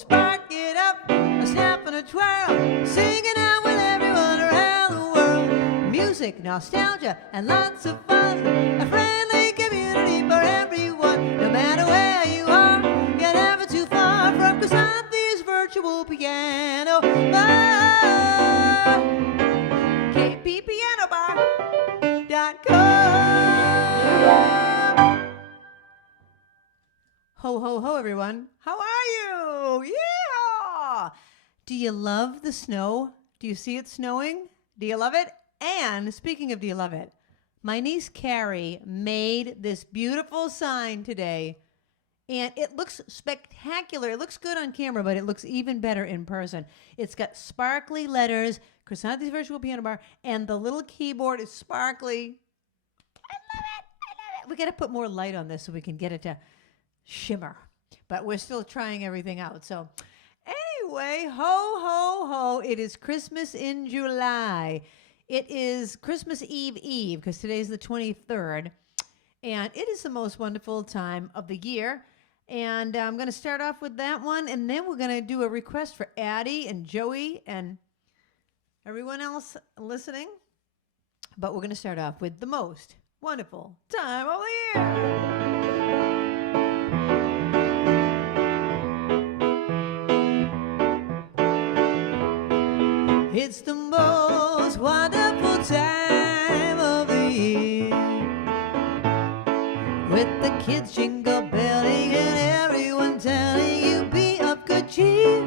spark it up, a snap and a twirl, singing out with everyone around the world. Music, nostalgia, and lots of fun, a friendly community for everyone. No matter where you are, you're never too far from Krisanti's virtual piano bar. kppianobar.com. Ho, ho, ho, everyone. How are you? Yeah! Do you love the snow? Do you see it snowing? Do you love it? And speaking of do you love it, my niece Carrie made this beautiful sign today, and it looks spectacular. It looks good on camera, but it looks even better in person. It's got sparkly letters, Krisanti's virtual piano bar, and the little keyboard is sparkly. I love it. I love it. We got to put more light on this so we can get it to shimmer, but we're still trying everything out. So anyway, ho, ho, ho. It is Christmas in July. It is Christmas Eve because today's the 23rd, and it is the most wonderful time of the year. And I'm going to start off with that one, and then we're going to do a request for Addie and Joey and everyone else listening. But we're going to start off with the most wonderful time of the year. It's the most wonderful time of the year, with the kids jingle belling and everyone telling you be of good cheer.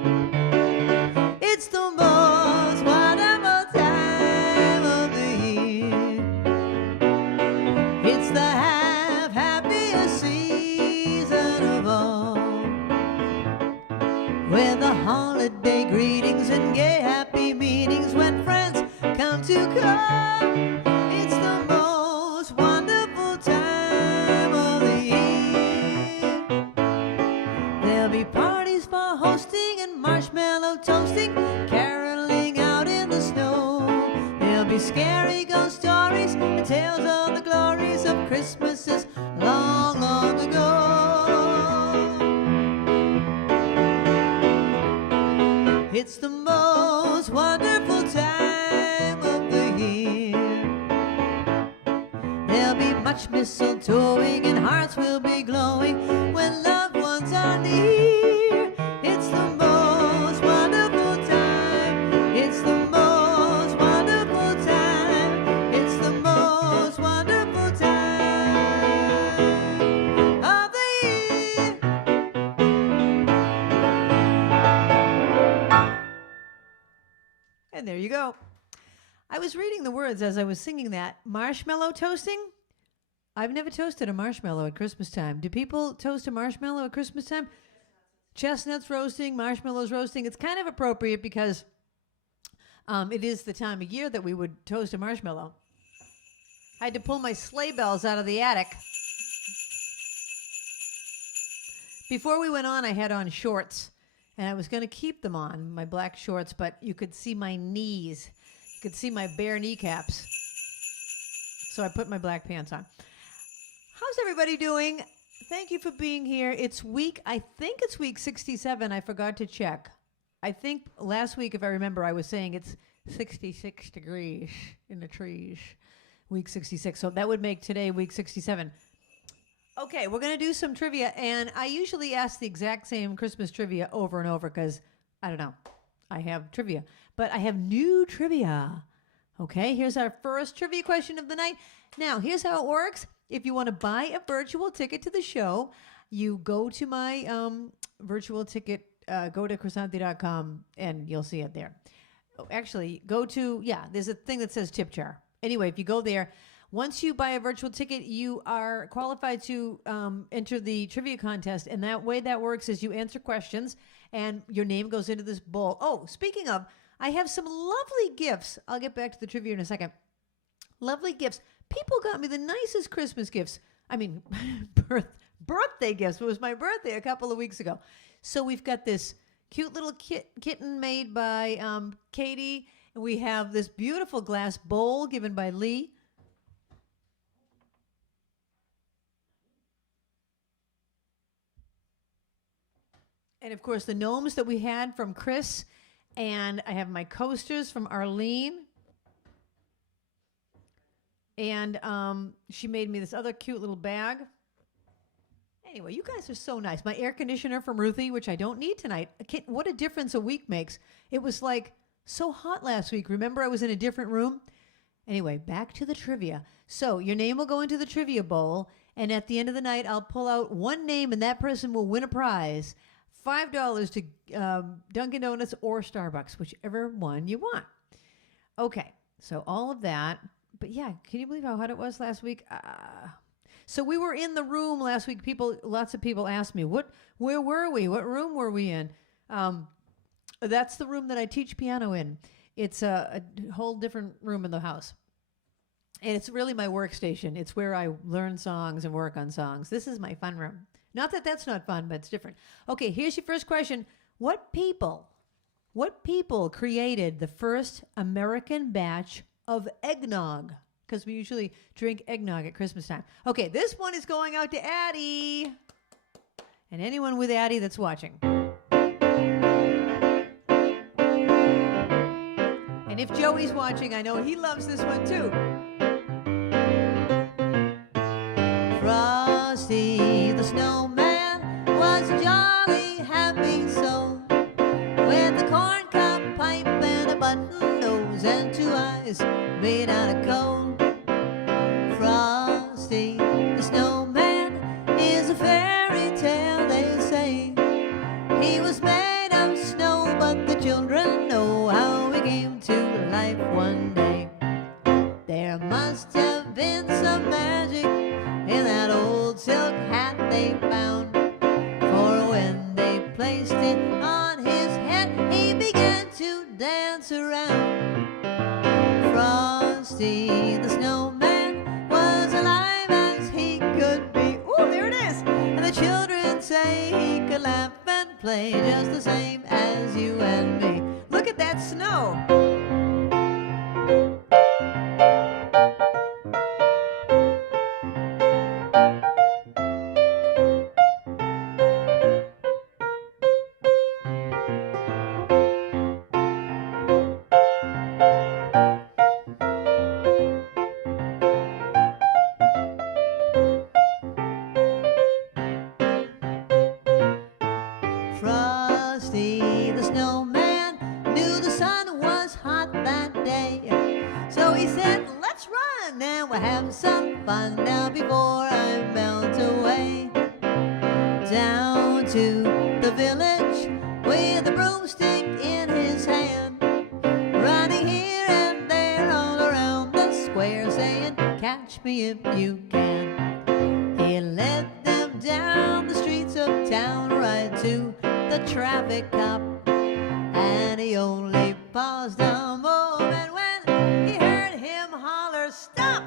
It's the most wonderful time of the year. It's the happiest season of all, where the holiday greetings and gay happy meetings when friends come to call. It's the most wonderful time of the year. There'll be parties for hosting and marshmallow toasting, caroling out in the snow. There'll be scary ghost stories and tales of the glories of Christmases long, long ago. It's the most wonderful time of the year. There'll be much mistletoeing and hearts will be glowing when loved ones are near. It's the most wonderful time. It's the most wonderful time. It's the most wonderful time of the year. And there you go. I was reading the words as I was singing that. Marshmallow toasting? I've never toasted a marshmallow at Christmas time. Do people toast a marshmallow at Christmas time? Chestnuts roasting, marshmallows roasting. It's kind of appropriate because it is the time of year that we would toast a marshmallow. I had to pull my sleigh bells out of the attic. Before we went on, I had on shorts. And I was going to keep them on, my black shorts, but you could see my knees. You could see my bare kneecaps. So I put my black pants on. How's everybody doing? Thank you for being here. I think it's week 67. I forgot to check. I think last week, if I remember, I was saying it's 66 degrees in the trees. Week 66. So that would make today week 67. Okay, we're going to do some trivia, and I usually ask the exact same Christmas trivia over and over because, I don't know, I have trivia. But I have new trivia. Okay, here's our first trivia question of the night. Now, here's how it works. If you want to buy a virtual ticket to the show, you go to my virtual ticket, go to Krisanthi.com, and you'll see it there. Actually, there's a thing that says tip jar. Anyway, if you go there, once you buy a virtual ticket, you are qualified to enter the trivia contest. And that way that works is you answer questions and your name goes into this bowl. Oh, speaking of, I have some lovely gifts. I'll get back to the trivia in a second. Lovely gifts. People got me the nicest Christmas gifts. I mean, birthday gifts. It was my birthday a couple of weeks ago. So we've got this cute little kitten made by Katie. And we have this beautiful glass bowl given by Lee. And of course, the gnomes that we had from Chris. And I have my coasters from Arlene. And she made me this other cute little bag. Anyway, you guys are so nice. My air conditioner from Ruthie, which I don't need tonight. What a difference a week makes. It was like so hot last week. Remember, I was in a different room? Anyway, back to the trivia. So your name will go into the trivia bowl. And at the end of the night, I'll pull out one name and that person will win a prize. $5 to Dunkin' Donuts or Starbucks, whichever one you want. Okay, so all of that. But yeah, can you believe how hot it was last week? So we were in the room last week. Lots of people asked me, where were we? What room were we in? That's the room that I teach piano in. It's a whole different room in the house. And it's really my workstation. It's where I learn songs and work on songs. This is my fun room. Not that that's not fun, but it's different. Okay, here's your first question. What people created the first American batch of eggnog? Because we usually drink eggnog at Christmas time. Okay, this one is going out to Addie. And anyone with Addie that's watching. And if Joey's watching, I know he loves this one too. Frosty the Snowman was jolly happy so, with a corncob pipe and a button nose and two eyes made out of coal. Frosty the Snowman is a fairy tale, they say. He was made of snow, but the children know how he came to life one day. There must have been some magic in that old silk hat they found, for when they placed it on his head, he began to dance around. Frosty the Snowman was alive as he could be. Ooh, there it is! And the children say he could laugh and play just the same as you and me. Look at that snow! Frosty the Snowman knew the sun was hot that day, so he said, let's run and we'll have some fun now before I melt away. Down to the village with a broomstick in his hand, running here and there all around the square, saying, catch me if you can. He led them down the streets of town right to the traffic cop, and he only paused a moment when he heard him holler, stop!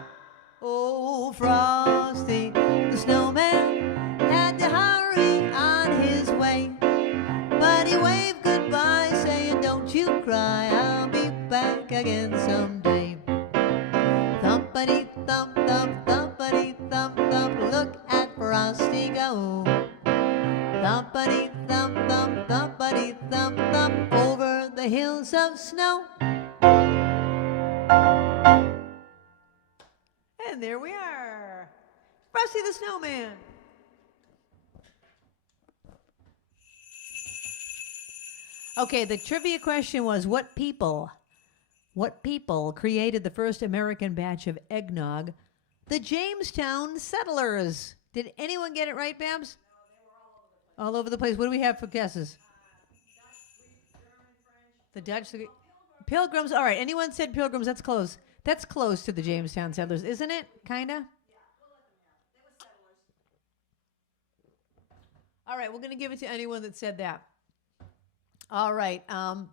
Oh, Frosty the Snowman had to hurry on his way, but he waved goodbye saying, don't you cry, I'll be back again someday. Thumpity thump thump, thumpity thump thump, look at Frosty go. Thumpity thump thump, thumpity thump thump, over the hills of snow. And there we are, Frosty the Snowman. Okay, the trivia question was, what people created the first American batch of eggnog? The Jamestown settlers. Did anyone get it right, Babs? All over the place. What do we have for guesses? The Dutch, the Pilgrims. All right. Anyone said Pilgrims? That's close. That's close to the Jamestown settlers, isn't it? Kinda. All right. We're gonna give it to anyone that said that. All right. And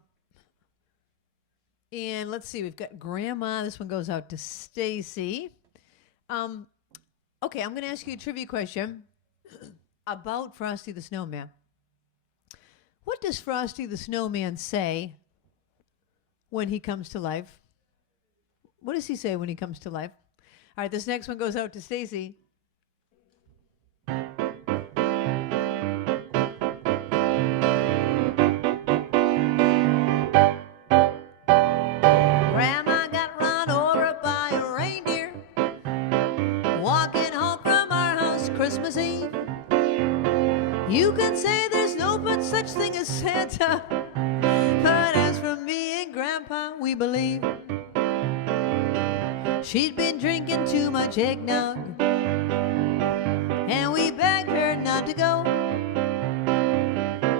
let's see. We've got Grandma. This one goes out to Stacy. Okay. I'm gonna ask you a trivia question about Frosty the Snowman. What does Frosty the Snowman say when he comes to life? What does he say when he comes to life? All right, this next one goes out to Stacy. Santa. But as for me and Grandpa, we believe she'd been drinking too much eggnog, and we begged her not to go.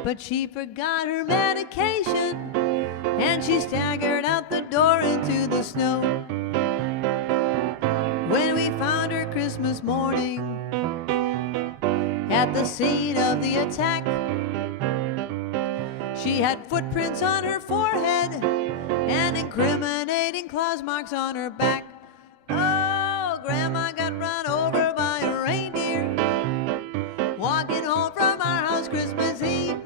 But she forgot her medication, and she staggered out the door into the snow. When we found her Christmas morning at the scene of the attack, she had footprints on her forehead and incriminating claws marks on her back. Oh, Grandma got run over by a reindeer walking home from our house Christmas Eve.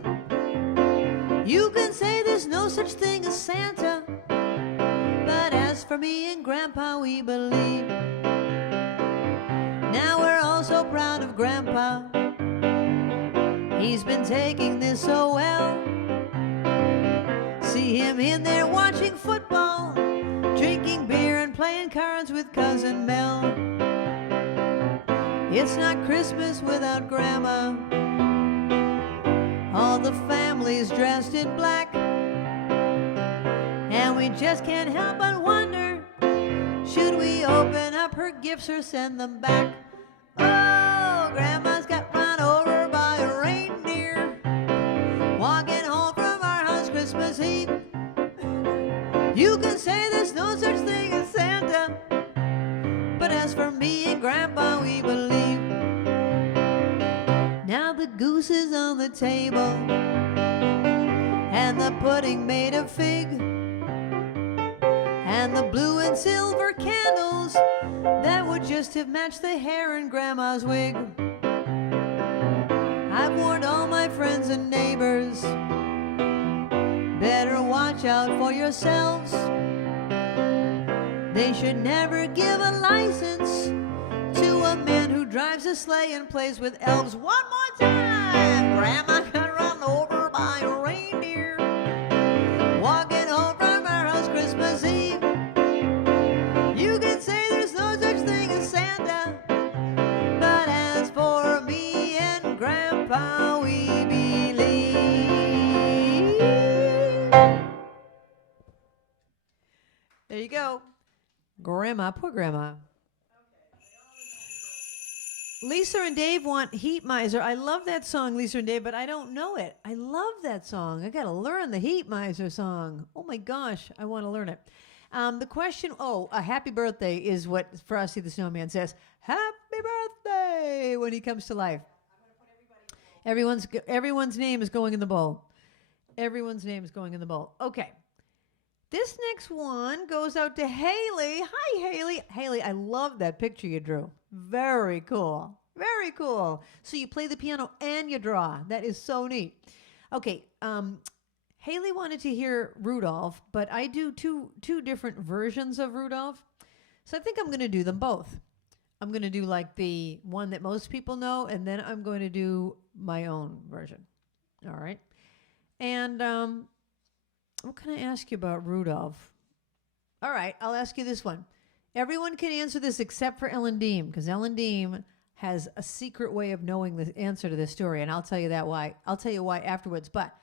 You can say there's no such thing as Santa, but as for me and Grandpa, we believe. Now we're all so proud of Grandpa. He's been taking this so well. See him in there watching football, drinking beer and playing cards with Cousin Mel. It's not Christmas without Grandma. All the family's dressed in black, and we just can't help but wonder, should we open up her gifts or send them back? Oh, Grandma's got run over by a reindeer walking home from our house Christmas Eve. You can say there's no such thing as Santa, but as for me and Grandpa, we believe. Now the goose is on the table, and the pudding made of fig, and the blue and silver candles that would just have matched the hair in Grandma's wig. I've warned all my friends and neighbors, better watch out for yourselves. They should never give a license to a man who drives a sleigh and plays with elves. One more time! Grandma got run over by a reindeer walking home from our house Christmas Eve. You can say there's no such thing as Santa, but as for me and Grandpa, we believe. There you go. Grandma, poor Grandma. Lisa and Dave want Heat Miser. I love that song, Lisa and Dave, but I don't know it. I love that song. I got to learn the Heat Miser song. Oh my gosh, I want to learn it. The question, a happy birthday is what Frosty the Snowman says. Happy birthday when he comes to life. Everyone's name is going in the bowl. Everyone's name is going in the bowl. Okay. This next one goes out to Haley. Hi, Haley. Haley, I love that picture you drew. Very cool. Very cool. So you play the piano and you draw. That is so neat. Okay. Haley wanted to hear Rudolph, but I do two different versions of Rudolph. So I think I'm going to do them both. I'm going to do like the one that most people know, and then I'm going to do my own version. All right. And what can I ask you about Rudolph? All right, I'll ask you this one. Everyone can answer this except for Ellen Deem, because Ellen Deem has a secret way of knowing the answer to this story, and I'll tell you why afterwards. But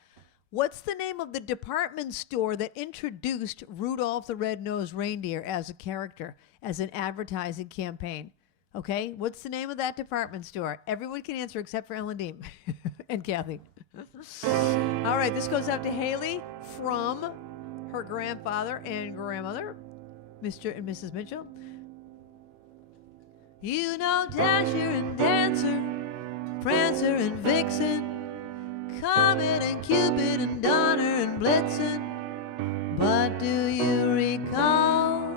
what's the name of the department store that introduced Rudolph the Red-Nosed Reindeer as a character, as an advertising campaign? Okay, what's the name of that department store? Everyone can answer except for Ellen Deem and Kathy. All right, this goes out to Haley from her grandfather and grandmother, Mr. and Mrs. Mitchell. You know Dasher and Dancer, Prancer and Vixen, Comet and Cupid and Donner and Blitzen. But do you recall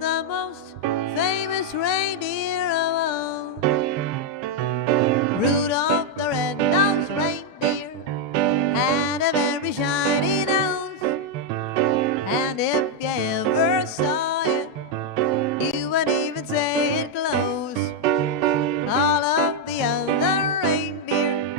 the most famous reindeer of all? Rudolph the red-nosed reindeer had a very shiny nose, and if you ever saw it, you would even say it glows. All of the other reindeer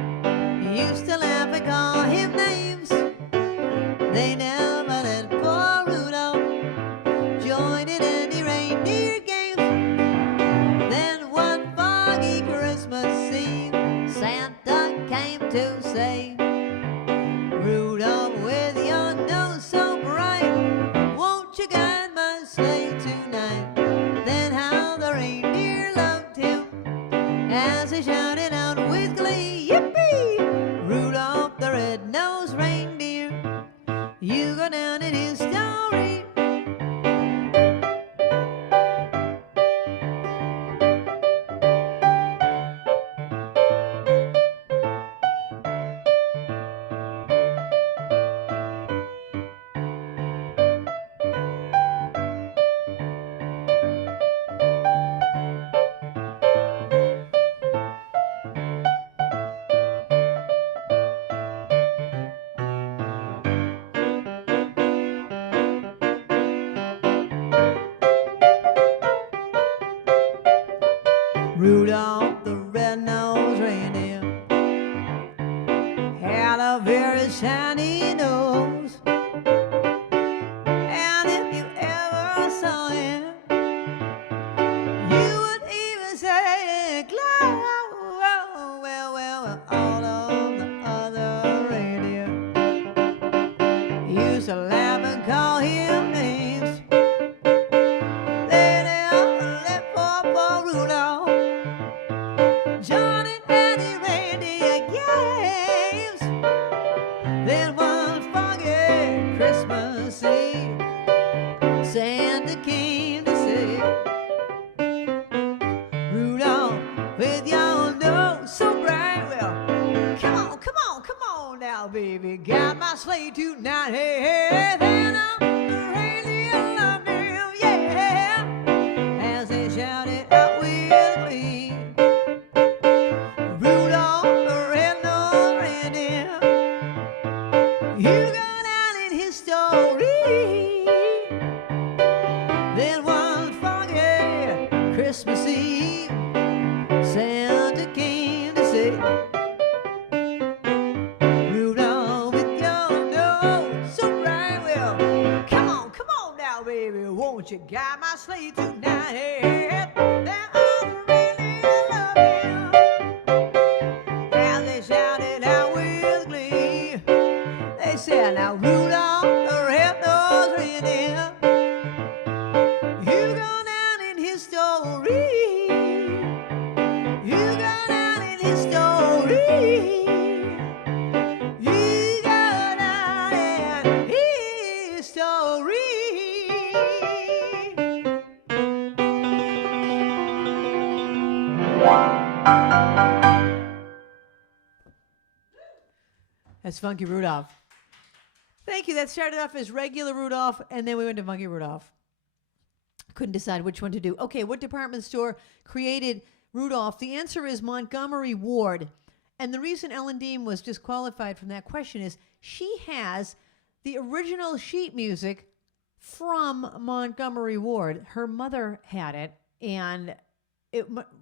used to laugh and call him names. They never let poor Rudolph join in any reindeer games. Then one foggy Christmas Eve, Santa came to say, call him names. They never let poor Rudolph join in any reindeer games. Then one foggy Christmas Eve, Santa came to say, Rudolph, with your nose so bright, well, come on now, baby, got my sleigh tonight. Hey, hey, then the reindeer loved him, yeah, as they shouted out with glee. Rudolph, the red-nosed reindeer, you go down in history. Then one foggy Christmas Eve, Santa came to say, Rudolph, with your nose so bright, well, come on now, baby, won't you guide my sleigh tonight? Hey, that really love him, as they shouted out with glee. They said, now Rudolph, the red-nosed reindeer, you go down in history. You go down in history. You go down in history. That's Funky Rudolph. Thank you. That started off as regular Rudolph, and then we went to Funky Rudolph. Couldn't decide which one to do. Okay, what department store created Rudolph? The answer is Montgomery Ward. And the reason Ellen Dean was disqualified from that question is she has the original sheet music from Montgomery Ward. Her mother had it, and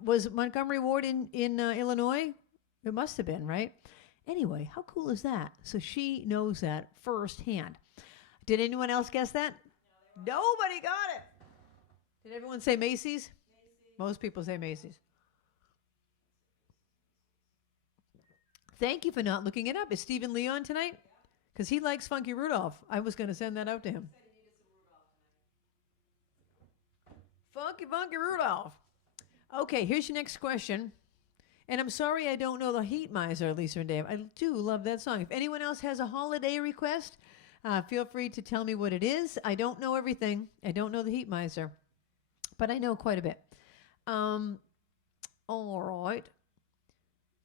was Montgomery Ward in Illinois? It must have been, right? Anyway, how cool is that? So she knows that firsthand. Did anyone else guess that? No, nobody got it. Did everyone say Macy's? Most people say Macy's. Thank you for not looking it up. Is Stephen Leon tonight? Because he likes Funky Rudolph. I was going to send that out to him. Funky Rudolph. Okay, here's your next question. And I'm sorry I don't know the Heat Miser, Lisa and Dave. I do love that song. If anyone else has a holiday request, feel free to tell me what it is. I don't know everything. I don't know the Heat Miser, but I know quite a bit. All right.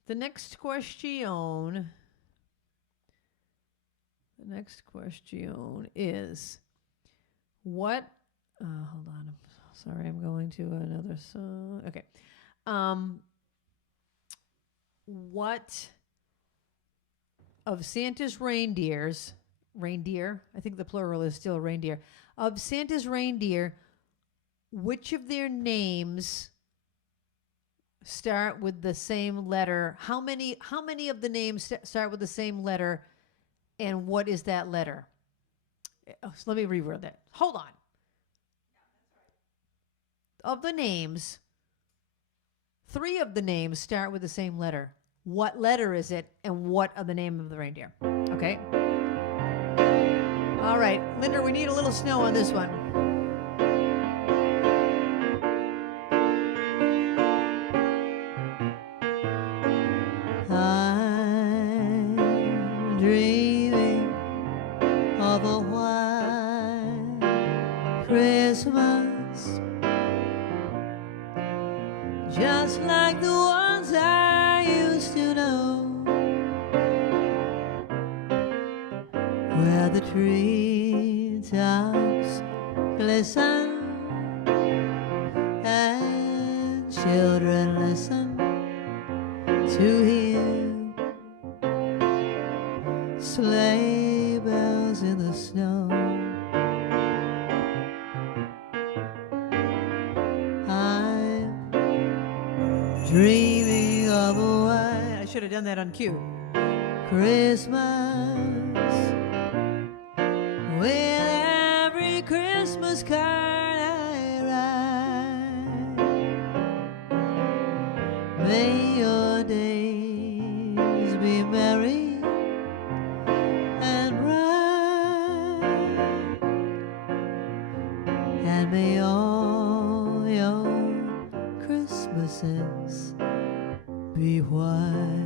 The next question is what? Hold on. I'm sorry. I'm going to another song. Okay. What of Santa's reindeer, I think the plural is still reindeer, of Santa's reindeer, which of their names start with the same letter? How many of the names start with the same letter, and what is that letter? So let me reword that. Hold on. Of the names, 3 of the names start with the same letter. What letter is it, and what are the name of the reindeer? Okay. All right, Linda, we need a little snow on this one. I'm dreaming of a white Christmas, just like the ones I used to know, where the treetops glisten and children listen to hear sleigh bells in the snow. I'm dreaming of a white, I should have done that on cue, Christmas, with every Christmas card I write. May your days be merry and bright. may all your Christmases be white.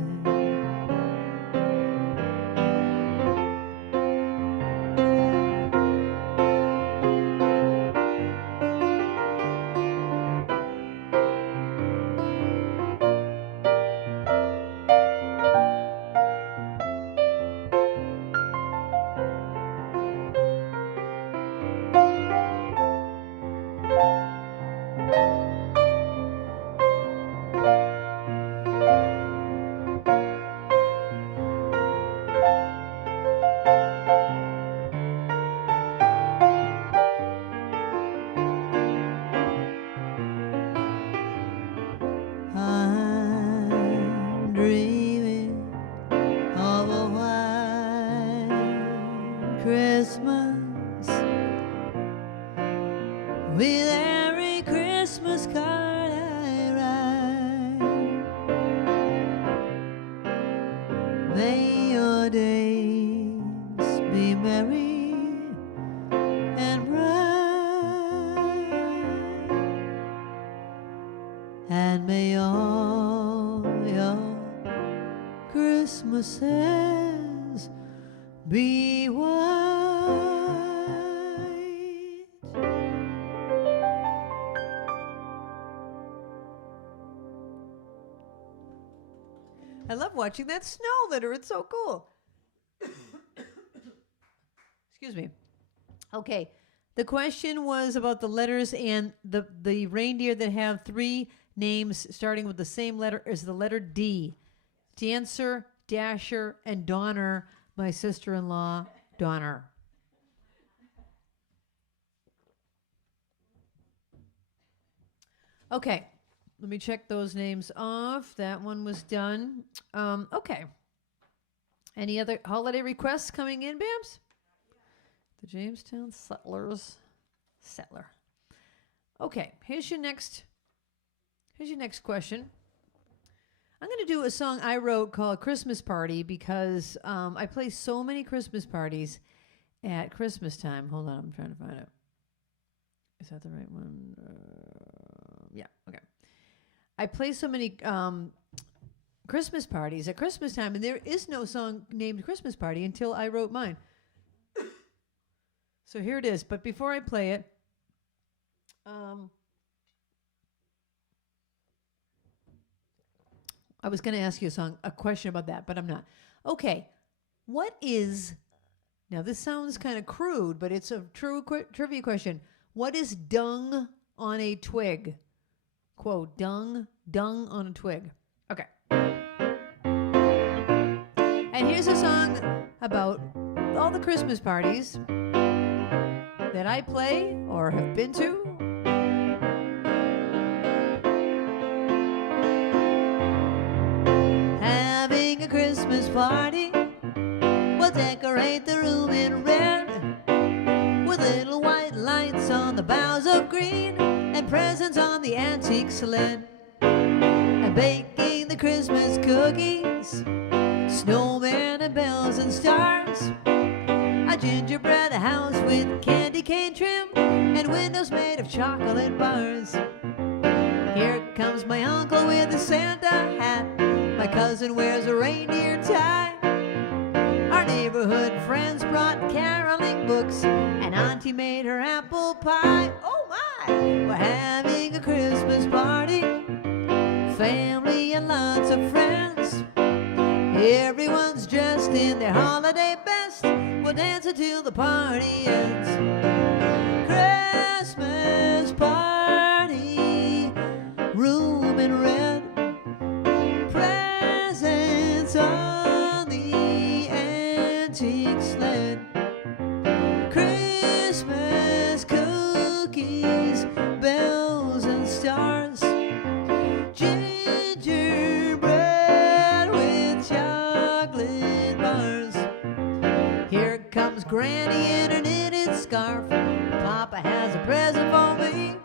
I'm dreaming of a white Christmas with every Christmas card I write. May your days be merry and bright, and may all your Christmases be white. I love watching that snow litter. It's so cool. Excuse me. Okay. The question was about the letters, and the reindeer that have three names starting with the same letter is the letter D. Dancer, Dasher, and Donner, my sister-in-law, Donner. Okay. Let me check those names off. That one was done. Okay. Any other holiday requests coming in, Babs? The Jamestown Settler. Okay, here's your next question. I'm going to do a song I wrote called Christmas Party because I play so many Christmas parties at Christmas time. Hold on, I'm trying to find it. Is that the right one? Yeah, okay. I play so many Christmas parties at Christmas time, and there is no song named Christmas Party until I wrote mine. So here it is. But before I play it, I was going to ask you a question about that, but I'm not. Okay, what is, now this sounds kind of crude, but it's a true trivia question. What is dung on a twig? Quote, dung on a twig. Okay. And here's a song about all the Christmas parties that I play or have been to. Having a Christmas party, we'll decorate the room in red with little white lights on the boughs of green and presents on the antique sled, and baking the Christmas cookies, snowman and bells and stars, a gingerbread house with candy cane trim and windows made of chocolate bars. Here comes my uncle with a Santa hat, my cousin wears a reindeer tie, our neighborhood friends brought caroling books, and auntie made her apple pie. Oh my! We're having a Christmas party, family and lots of friends. Everyone's dressed in their holiday best. We'll dance until the party ends. Christmas party, room in red, presents on the antique sled, Christmas cookies, bells and stars, gingerbread with chocolate bars. Here comes Granny in her knitted scarf, Papa has a present for me.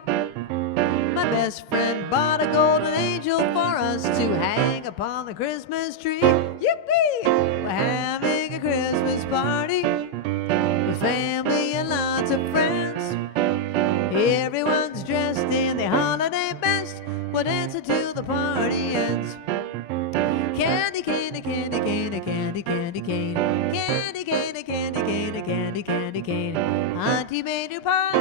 My best friend bought a golden angel for us to hang upon the Christmas tree. Yippee! We're having a Christmas party with family and lots of friends. Everyone's dressed in their holiday best. We'll dance until the party ends. Candy, candy, candy, candy, candy, candy cane. Candy, candy, candy, candy, candy, candy cane. Auntie made her pie,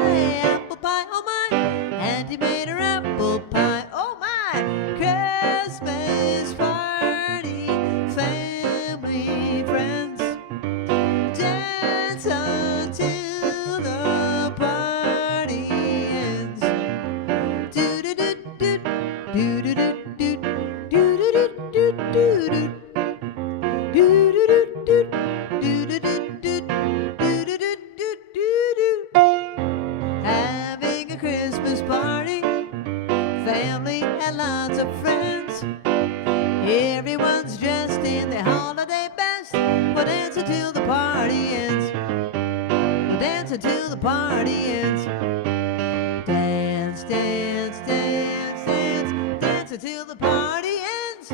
apple pie, oh my. Auntie made her apple pie, oh my. Christmas party, family, friends. Dance until the party ends. Do-do-do-do, do-do-do-do, do-do-do-do-do-do. Having a Christmas party, family and lots of friends. Everyone's dressed in their holiday best. We'll dance until the party ends. We'll dance until the party ends. Dance, dance, dance, dance, dance until the party ends.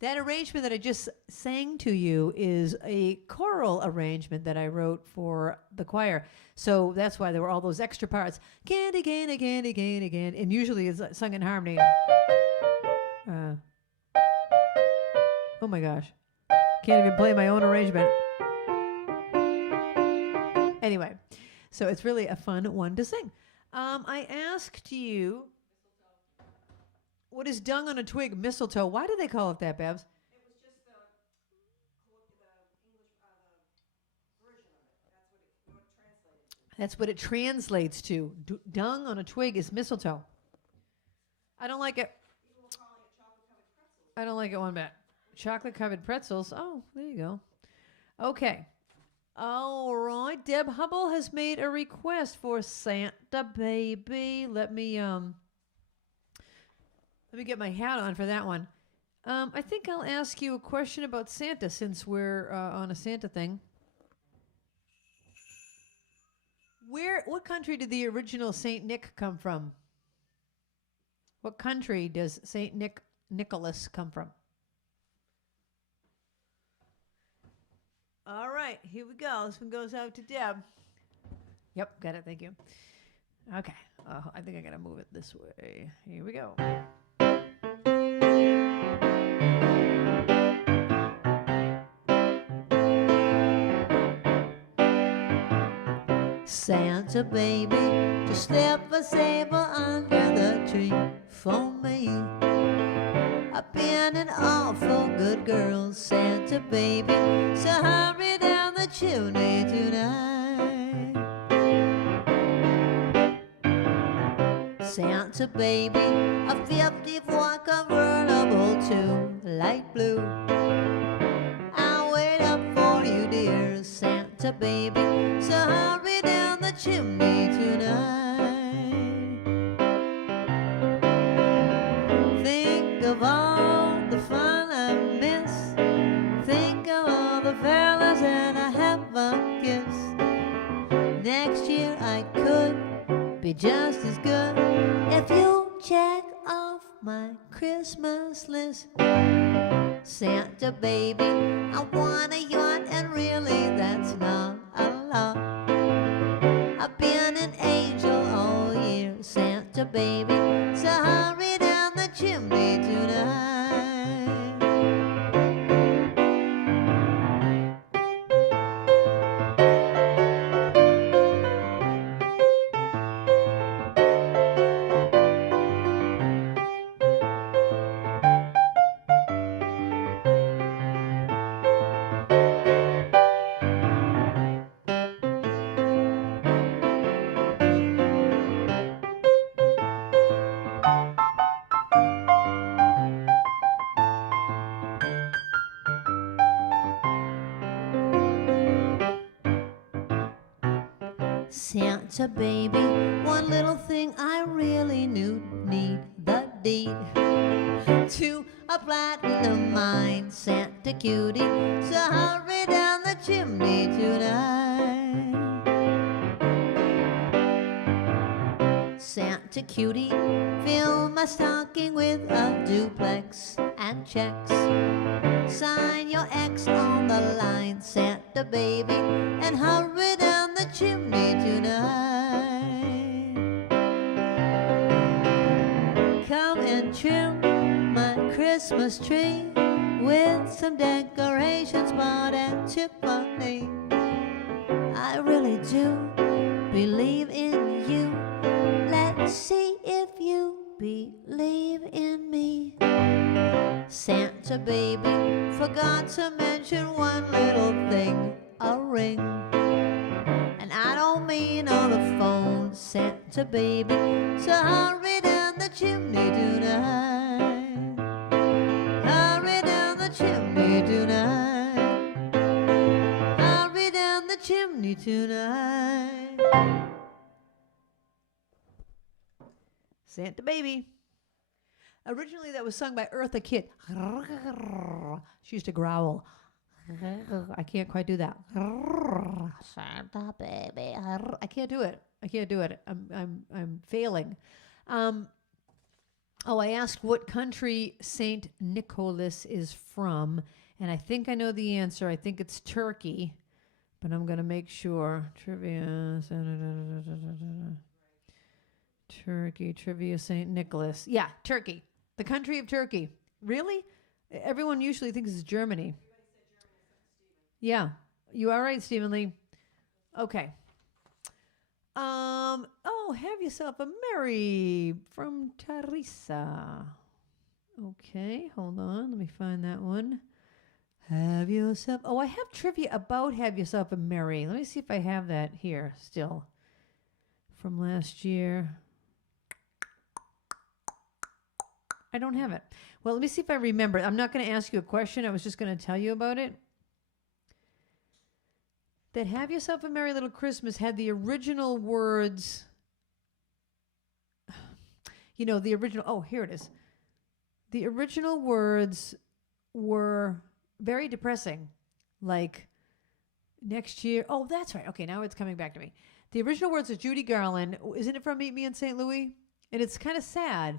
That arrangement that I just sang to you is a choral arrangement that I wrote for the choir. So that's why there were all those extra parts. Candy, candy, candy, candy, candy. And usually it's sung in harmony. Oh my gosh. Can't even play my own arrangement. Anyway, so it's really a fun one to sing. I asked you, what is dung on a twig? Mistletoe. Why do they call it that, Babs? It was just the English version of it. That's what it translated to. That's what it translates to. Dung on a twig is mistletoe. I don't like it. People were calling it chocolate-covered pretzels. I don't like it one bit. Chocolate-covered pretzels. Oh, there you go. Okay. All right. Deb Hubble has made a request for Santa Baby. Let me get my hat on for that one. I think I'll ask you a question about Santa since we're on a Santa thing. What country did the original Saint Nick come from? What country does Saint Nicholas come from? All right, here we go. This one goes out to Deb. Yep, got it. Thank you. Okay. I think I got to move it this way. Here we go. Santa baby, just slip a sable under the tree for me. I've been an awful good girl, Santa baby, so hurry down the chimney tonight. Santa baby, a 54 convertible to light blue. I'll wait up for you, dear Santa baby, so hurry down the chimney tonight. Think of all the fun I miss. Think of all the fellas that I haven't kissed. Next year I could be just as good if you check off my Christmas list. Santa baby, I want a yacht, and really that's not a lot. I've been an angel all year, Santa baby, so hurry down the chimney tonight. Santa baby, one little thing I really need the deed to a platinum mine, Santa cutie, so hurry down the chimney tonight. Santa cutie, fill my stocking with a duplex and checks. Sign your X on the line, Santa baby, and hurry down the the chimney tonight. Come and trim my Christmas tree with some decorations bought at Tiffany. I really do believe in you. Let's see if you believe in me. Santa baby forgot to mention one little thing, a ring. And I don't mean on the phone, Santa baby, so hurry down the chimney tonight. Hurry down the chimney tonight. Hurry down the chimney tonight. Santa baby. Originally, that was sung by Eartha Kitt. She used to growl. I can't quite do that. Santa baby. I can't do it. I can't do it. I'm failing. I asked what country Saint Nicholas is from, and I think I know the answer. I think it's Turkey, but I'm gonna make sure. Trivia. Turkey, trivia, St. Nicholas. Yeah, Turkey. The country of Turkey. Really? Everyone usually thinks it's Germany. Yeah, you are right, Stephen Lee. Okay. Have yourself a merry from Teresa. Okay, hold on. Let me find that one. Have yourself. I have trivia about have yourself a merry. Let me see if I have that here still from last year. I don't have it. Well, let me see if I remember. I'm not going to ask you a question. I was just going to tell you about it. That Have Yourself a Merry Little Christmas had the original words. The original. Here it is. The original words were very depressing. Like, next year. Oh, that's right. Okay, now it's coming back to me. The original words of Judy Garland. Isn't it from Meet Me in St. Louis? And it's kind of sad.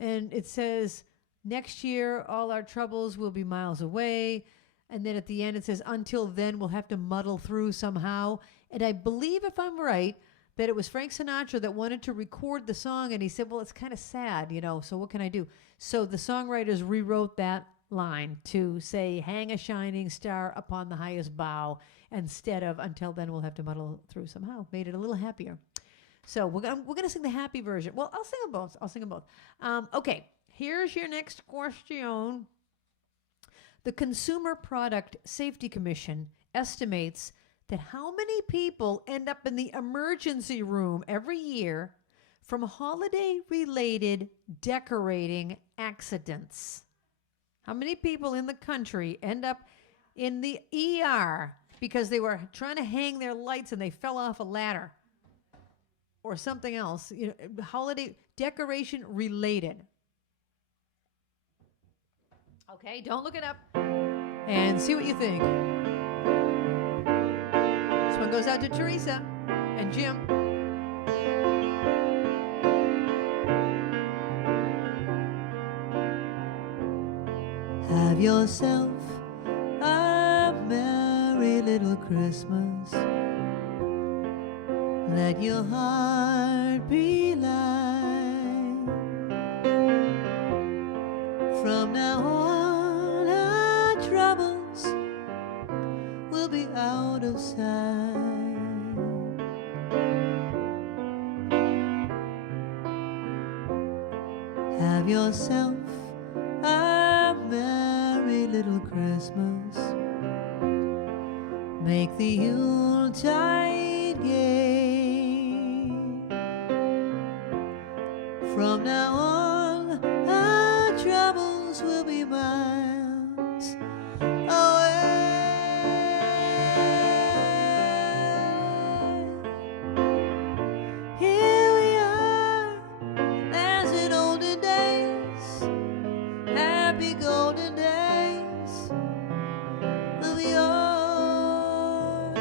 And it says, next year, all our troubles will be miles away. And then at the end, it says, until then, we'll have to muddle through somehow. And I believe, if I'm right, that it was Frank Sinatra that wanted to record the song. And he said, well, it's kind of sad, so what can I do? So the songwriters rewrote that line to say, hang a shining star upon the highest bough, instead of until then, we'll have to muddle through somehow. Made it a little happier. So we're gonna sing the happy version. Well, I'll sing them both. Okay, here's your next question. The Consumer Product Safety Commission estimates that how many people end up in the emergency room every year from holiday-related decorating accidents. How many people in the country end up in the ER because they were trying to hang their lights and they fell off a ladder? Or something else, holiday decoration related. Okay, don't look it up. And see what you think. This one goes out to Teresa and Jim. Have yourself a merry little Christmas. Let your heart be light. From now on, our troubles will be out of sight. Have yourself a merry little Christmas. Make the Yuletide gay. From now on, our troubles will be miles away. Here we are, as in olden days, happy golden days of yore.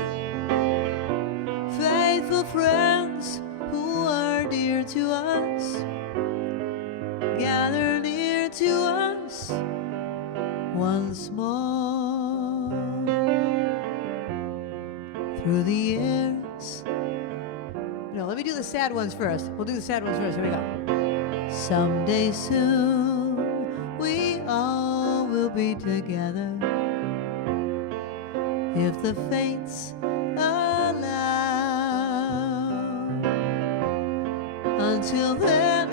Faithful friends who are dear to us through the years. No, let me do the sad ones first. We'll do the sad ones first. Here we go. Someday soon we all will be together, if the fates allow. Until then,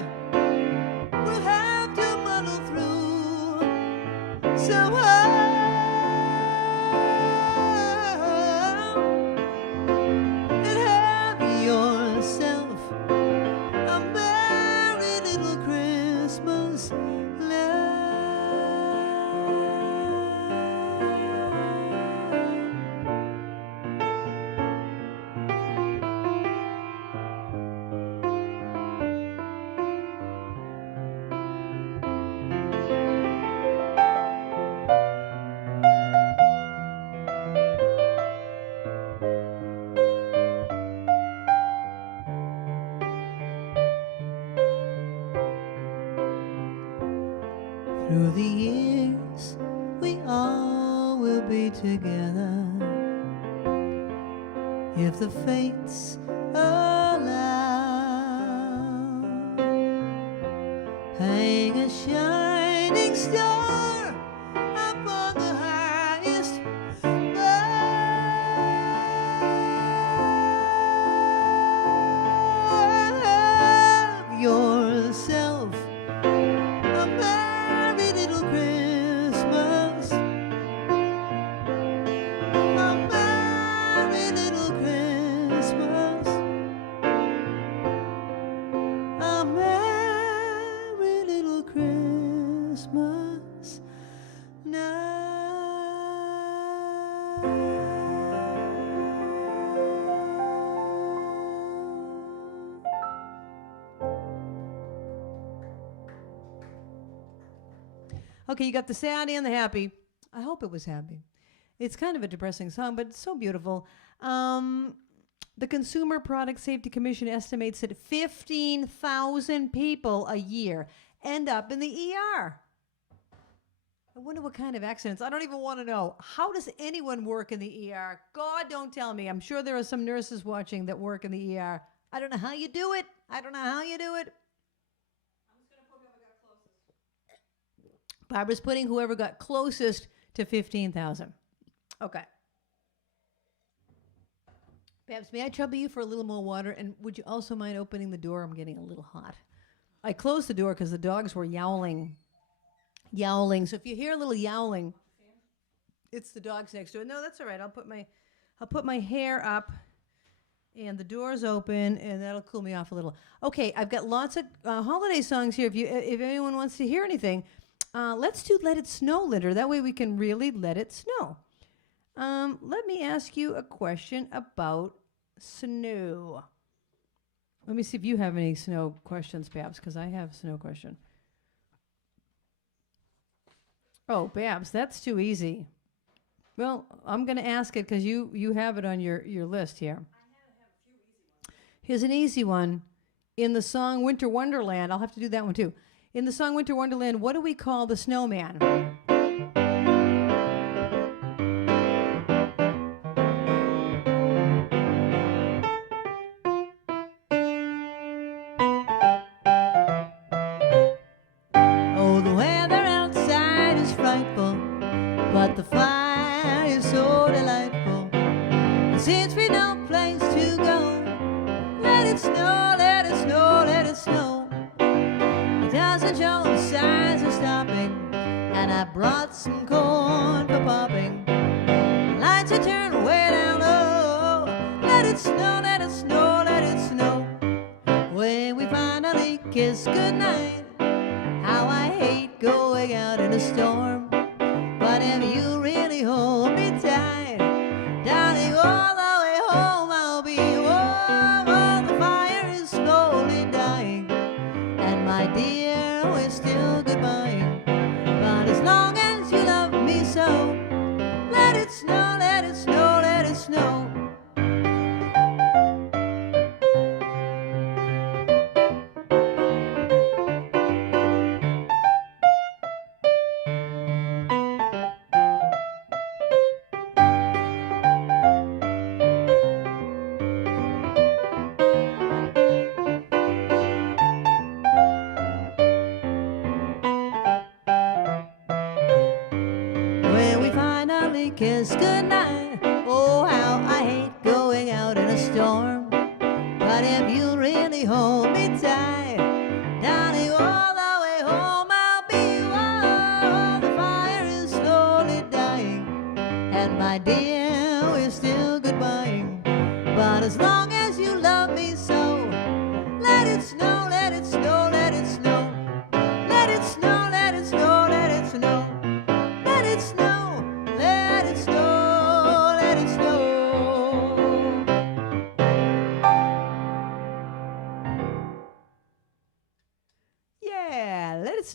we'll have to muddle through somehow. Through the years, we all will be together, if the fates allow. Hang a shining star upon the highest bough of yourself. Okay, you got the sad and the happy. I hope it was happy. It's kind of a depressing song, but it's so beautiful. The Consumer Product Safety Commission estimates that 15,000 people a year end up in the ER. I wonder what kind of accidents. I don't even want to know. How does anyone work in the ER? God, don't tell me. I'm sure there are some nurses watching that work in the ER. I don't know how you do it. I don't know how you do it. Barbara's putting whoever got closest to 15,000. Okay. Babs, may I trouble you for a little more water? And would you also mind opening the door? I'm getting a little hot. I closed the door because the dogs were yowling. So if you hear a little yowling, it's the dogs next door. No, that's all right. I'll put my hair up, and the door's open, and that'll cool me off a little. Okay, I've got lots of holiday songs here. If anyone wants to hear anything. Let's do Let It Snow, Linda. That way we can really let it snow. Let me ask you a question about snow. Let me see if you have any snow questions, Babs, because I have a snow question. Oh, Babs, that's too easy. Well, I'm going to ask it because you have it on your list here. I have a few easy ones. Here's an easy one. In the song Winter Wonderland, I'll have to do that one too. In the song Winter Wonderland, what do we call the snowman? Oh, the weather outside is frightful, but the fire is so delightful. And since we no place to go, let it snow, let it snow, let it snow. Doesn't show the signs of stopping, and I brought some corn for popping. Lights are turned way down low. Let it snow, let it snow, let it snow. When we finally kiss goodnight, how I hate going out in a storm. But if you really hold me tight, darling, all the way home I'll be warm. Oh, the fire is slowly dying, and my dear, we're still goodbye. But as long as you love me so, let it snow, let it snow, let it snow.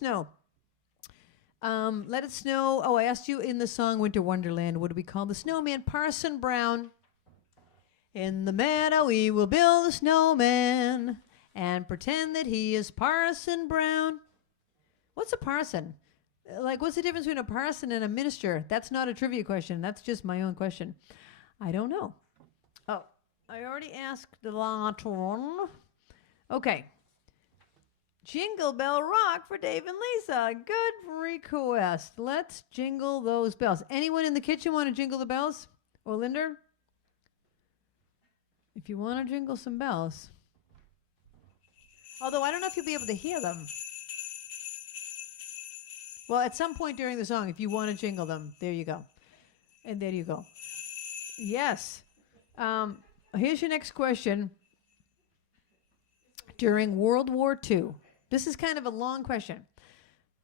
snow. Let it snow. Oh, I asked you in the song Winter Wonderland, what do we call the snowman? Parson Brown. In the meadow we will build a snowman and pretend that he is Parson Brown. What's a parson? Like, what's the difference between a parson and a minister? That's not a trivia question. That's just my own question. I don't know. Oh, I already asked the last one. Okay. Jingle Bell Rock for Dave and Lisa. Good request. Let's jingle those bells. Anyone in the kitchen want to jingle the bells? Or Linder? If you want to jingle some bells. Although I don't know if you'll be able to hear them. Well, at some point during the song, if you want to jingle them, there you go. And there you go. Yes. Here's your next question. During World War II, this is kind of a long question.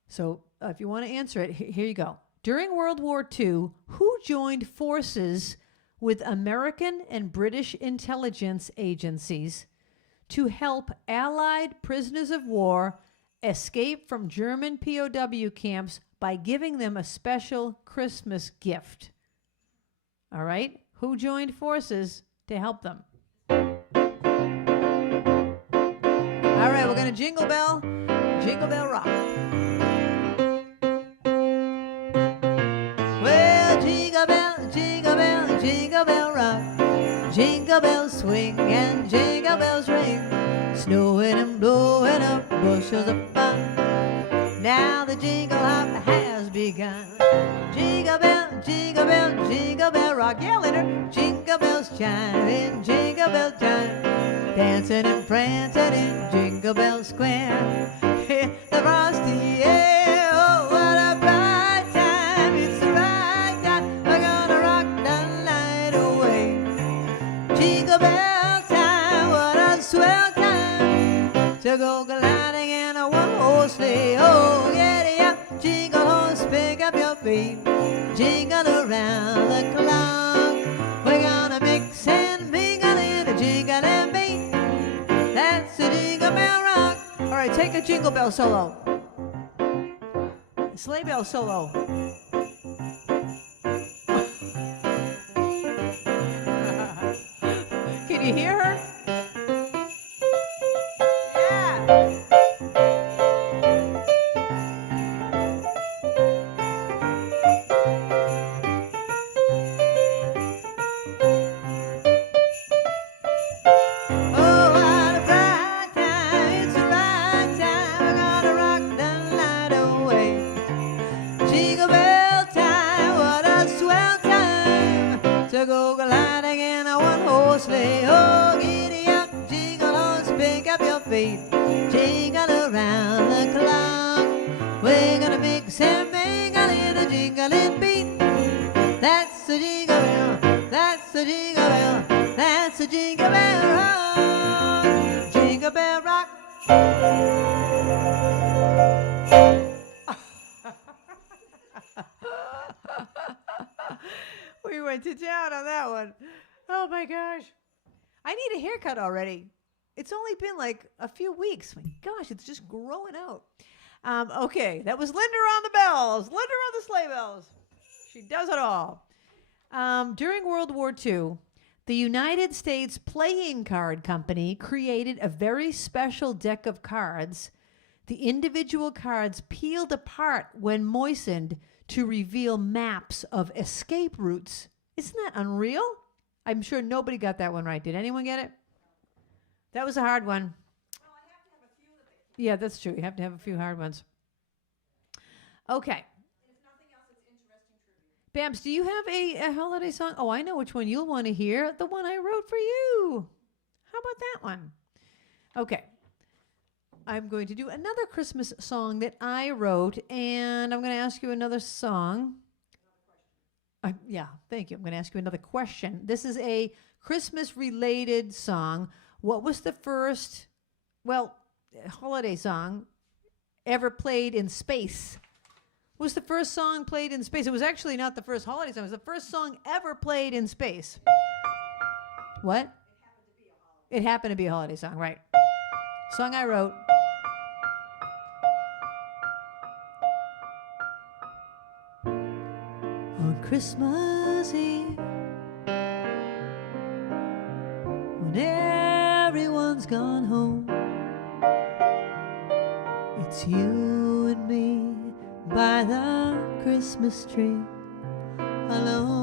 So if you want to answer it, here you go. During World War II, who joined forces with American and British intelligence agencies to help Allied prisoners of war escape from German POW camps by giving them a special Christmas gift? All right? Who joined forces to help them? All right, we're going to Jingle Bell Rock. Well, jingle bell, jingle bell, jingle bell rock. Jingle bells swing and jingle bells ring. Snowing and blowing up bushels of fun. Now the jingle hop has begun. Jingle bell, jingle bell, jingle bell rock. Yeah, Leonard. Jingle bells chime in jingle bell time. Dancing and prancing in Jingle Bell Square. The frosty air, oh, what a bright time. It's the right time. We're gonna rock the night away. Jingle bell time, what a swell time to go gliding in a one-horse sleigh. Oh, giddy up, jingle horse, pick up your feet. Jingle around the clock. We're gonna mix and mingle in a jingle and beat. That's the Jingle Bell Rock. All right, take a jingle bell solo. Sleigh bell solo. Can you hear her? Yeah. Sleigh, oh, giddy up, jingle horse, pick up your feet, jingle around the clock. We're gonna mix and mingle in a jingling beat. That's the jingle bell, that's the jingle bell, that's the jingle bell rock. Jingle bell rock. We went to town on that one. Oh my gosh. I need a haircut already. It's only been like a few weeks. My gosh, it's just growing out. Okay, that was Linda on the bells. Linda on the sleigh bells. She does it all. During World War II, the United States Playing Card Company created a very special deck of cards. The individual cards peeled apart when moistened to reveal maps of escape routes. Isn't that unreal? I'm sure nobody got that one right. Did anyone get it? That was a hard one. Well, I have to have a few that they can. Yeah, that's true. You have to have a few hard ones. Okay. If nothing else, it's interesting trivia. Babs, do you have a holiday song? Oh, I know which one you'll want to hear. The one I wrote for you. How about that one? Okay. I'm going to do another Christmas song that I wrote, and I'm going to ask you another song. Yeah, thank you. I'm going to ask you another question. This is a Christmas-related song. What was the first, holiday song ever played in space? What was the first song played in space? It was actually not the first holiday song. It was the first song ever played in space. What? It happened to be a holiday song, right. Song I wrote. Christmas Eve, when everyone's gone home, it's you and me by the Christmas tree alone.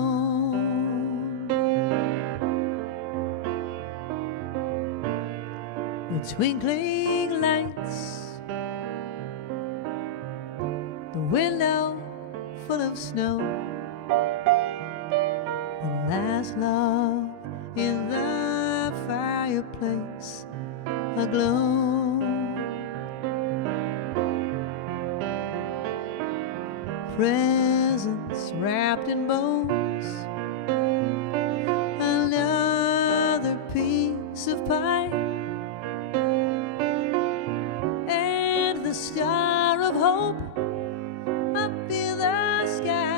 The twinkling lights, the window full of snow, the last log in the fireplace aglow. Presents wrapped in bows, another piece of pie, and the star of hope up in the sky.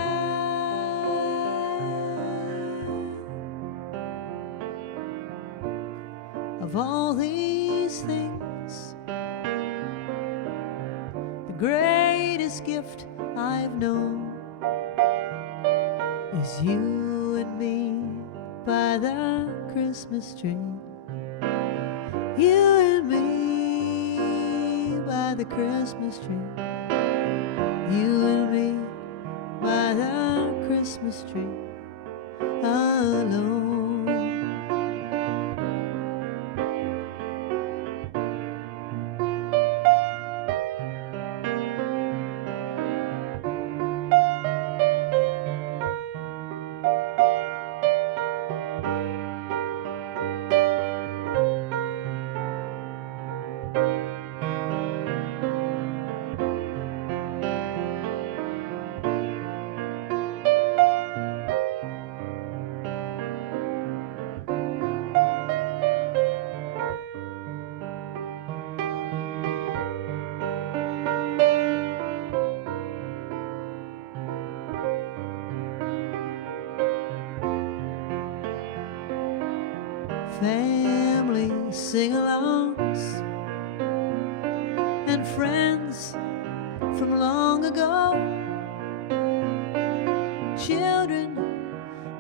Of all these things, the greatest gift I've known is you and me by the Christmas tree. You and me by the Christmas tree. You and me by the Christmas tree alone. Family sing-alongs and friends from long ago, children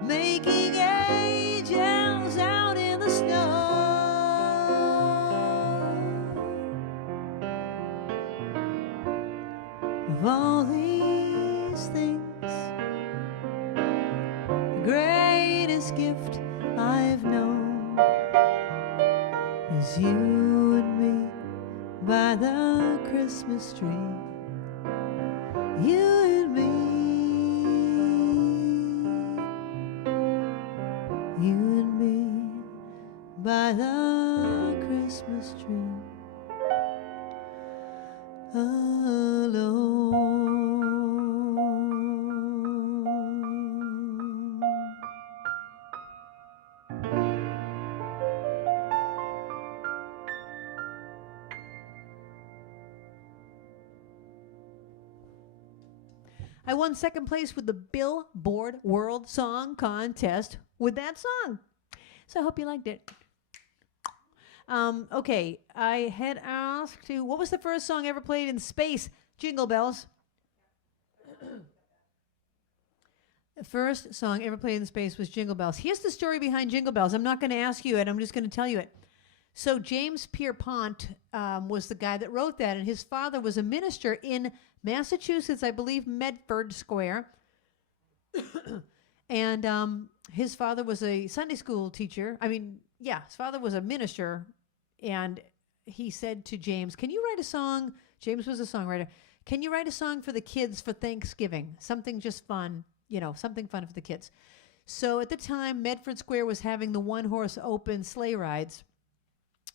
making angels out in the snow. Of all these things, the greatest gift I've known is you and me by the Christmas tree. You and me, you and me by the Christmas tree alone. I won second place with the Billboard World Song Contest with that song. So I hope you liked it. Okay, I had asked you, what was the first song ever played in space? Jingle Bells. The first song ever played in space was Jingle Bells. Here's the story behind Jingle Bells. I'm not going to ask you it. I'm just going to tell you it. So James Pierpont was the guy that wrote that, and his father was a minister in Massachusetts, I believe, Medford Square. And his father was a Sunday school teacher. His father was a minister, and he said to James, can you write a song? James was a songwriter. Can you write a song for the kids for Thanksgiving? Something just fun, something fun for the kids. So at the time, Medford Square was having the one-horse open sleigh rides.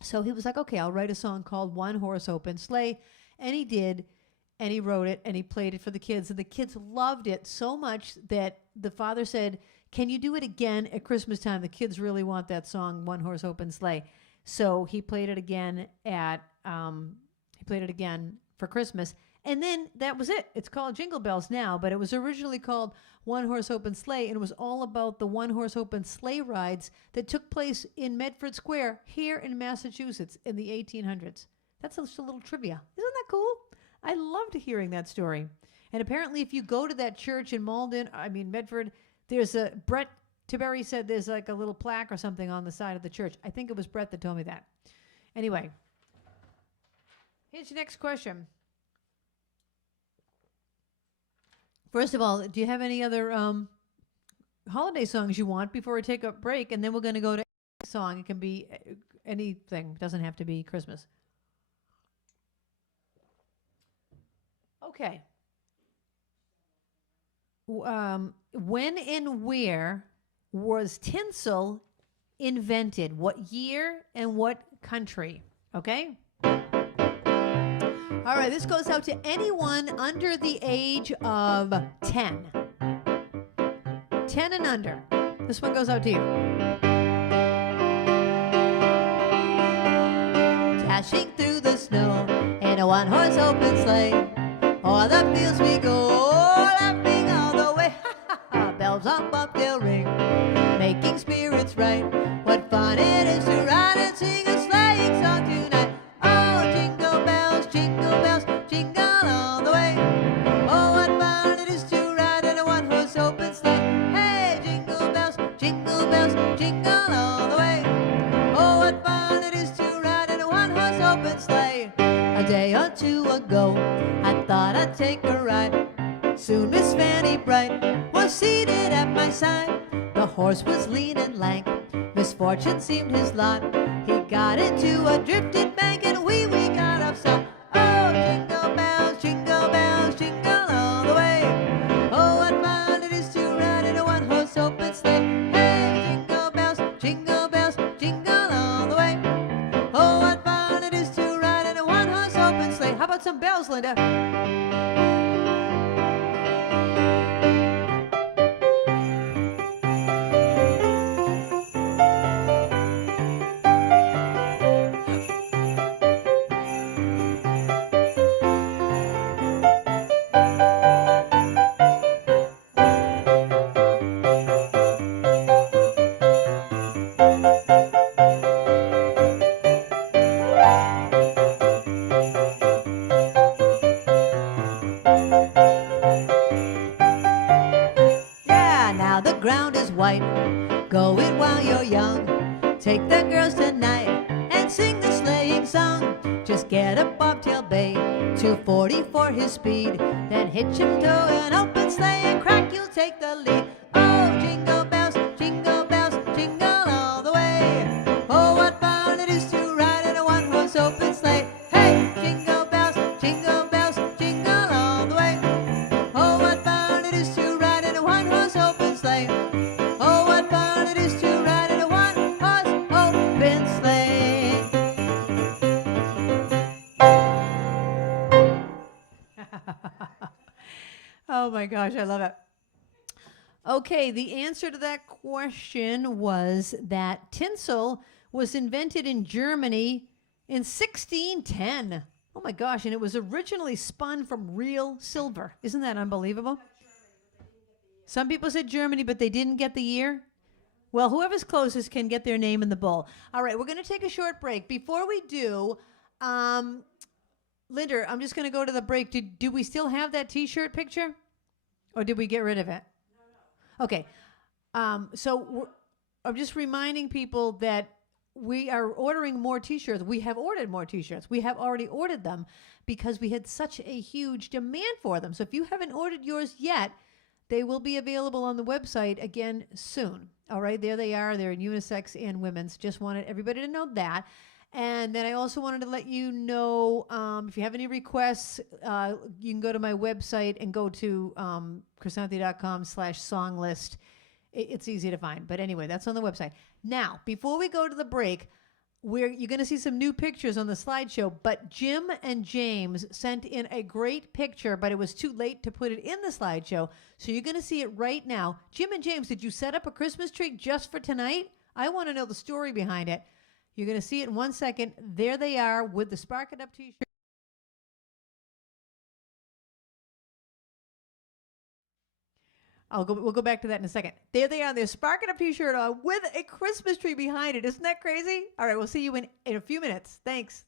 So he was like, okay, I'll write a song called One Horse Open Sleigh. And he did, and he wrote it, and he played it for the kids. And the kids loved it so much that the father said, can you do it again at Christmas time? The kids really want that song, One Horse Open Sleigh. So he played it again for Christmas. And then that was it. It's called Jingle Bells now, but it was originally called One Horse Open Sleigh, and it was all about the one horse open sleigh rides that took place in Medford Square here in Massachusetts in the 1800s. That's just a little trivia. Isn't that cool? I loved hearing that story. And apparently, if you go to that church in Medford, there's a Brett Tiberry said there's like a little plaque or something on the side of the church. I think it was Brett that told me that. Anyway, here's your next question. First of all, do you have any other holiday songs you want before we take a break? And then we're going to go to a song. It can be anything. It doesn't have to be Christmas. Okay. When and where was tinsel invented? What year and what country? Okay? All right, this goes out to anyone under the age of 10. 10 and under. This one goes out to you. Dashing through the snow in a one-horse open sleigh. O'er the fields we go, laughing all the way. Bells on bobtail ring, making spirits right. What fun it is to ride and sing a sleighing song tonight. Oh, jingle bells, jingle all the way. Oh, what fun it is to ride in a one-horse open sleigh. Hey, jingle bells, jingle all the way. Oh, what fun it is to ride in a one-horse open sleigh. A day or two ago, I thought I'd take a ride. Soon Miss Fanny Bright was seated at my side. The horse was lean and lank, misfortune seemed his lot. He got into a drifted bank and we got off so. Oh, jingle jingle all the way. Oh, what fun it is to ride in a one-horse open sleigh. Hey, jingle all the way. Oh, what fun it is to ride in a one-horse open sleigh. How about some bells, Linda? Go it while you're young. Take the girls tonight and sing the sleighing song. Just get a bobtail bay, 240 for his speed. Then hitch him to an open sleigh and crack, you'll take the lead. Oh, jingle bells, jingle all the way. Oh, what fun it is to ride in a one-horse open sleigh. Hey, jingle bells, jingle all the way. Oh, what fun it is to ride in a one-horse open sleigh. Oh, what fun it is to ride in a one-horse open sleigh. Oh my gosh, I love it. Okay, the answer to that question was that tinsel was invented in Germany in 1610. Oh my gosh, and it was originally spun from real silver. Isn't that unbelievable? Some people said Germany, but they didn't get the year. Well, whoever's closest can get their name in the bowl. All right, we're going to take a short break. Before we do, Linda, I'm just going to go to the break. Do we still have that T-shirt picture? Or did we get rid of it? No. Okay. So I'm just reminding people that we are ordering more T-shirts. We have ordered more T-shirts. We have already ordered them because we had such a huge demand for them. So if you haven't ordered yours yet, they will be available on the website again soon. All right, there they are. They're in unisex and women's. Just wanted everybody to know that. And then I also wanted to let you know, if you have any requests, you can go to my website and go to krisanthi.com/song list. It's easy to find. But anyway, that's on the website. Now, before we go to the break, you're going to see some new pictures on the slideshow. But Jim and James sent in a great picture, but it was too late to put it in the slideshow. So you're going to see it right now. Jim and James, did you set up a Christmas tree just for tonight? I want to know the story behind it. You're going to see it in 1 second. There they are with the Spark It Up T-shirt. We'll go back to that in a second. There they are. They're Spark It Up T-shirt on with a Christmas tree behind it. Isn't that crazy? All right, we'll see you in a few minutes. Thanks.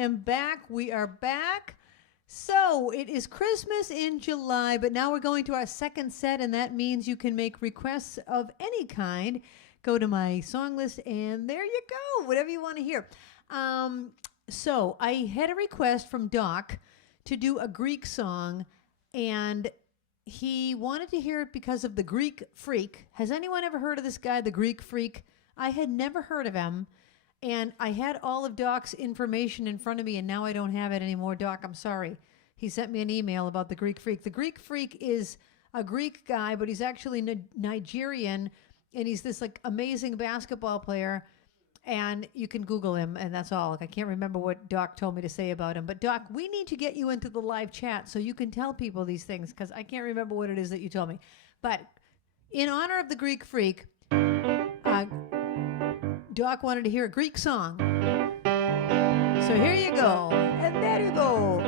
am back. We are back. So it is Christmas in July, but now we're going to our second set, and that means you can make requests of any kind. Go to my song list, and there you go, whatever you want to hear. So I had a request from Doc to do a Greek song, and he wanted to hear it because of the Greek Freak. Has anyone ever heard of this guy, the Greek Freak? I had never heard of him, and I had all of Doc's information in front of me, and now I don't have it anymore. Doc, I'm sorry. He sent me an email about the Greek Freak. The Greek Freak is a Greek guy, but he's actually Nigerian, and he's this like amazing basketball player, and you can Google him, and that's all. I can't remember what Doc told me to say about him. But Doc, we need to get you into the live chat so you can tell people these things, because I can't remember what it is that you told me. But in honor of the Greek Freak, Doc wanted to hear a Greek song. So here you go. And there you go.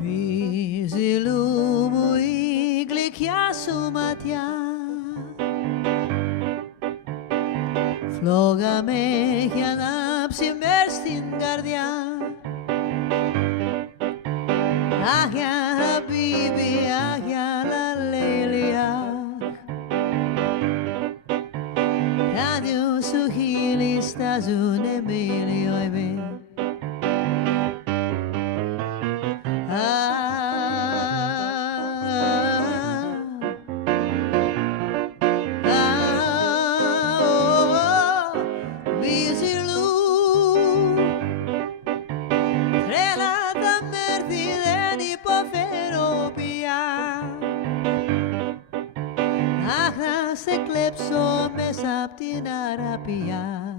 Μυζιλού η γλυκιά σου ματιά φλόγα με έχει ανάψει μες στην καρδιά Αχ, για χαμπίμπι, αχ, για λαλέλια Τα δυο σου χείλη στάζουνε μίλιο εμείς σε κλέψω μέσα απ' την αραπία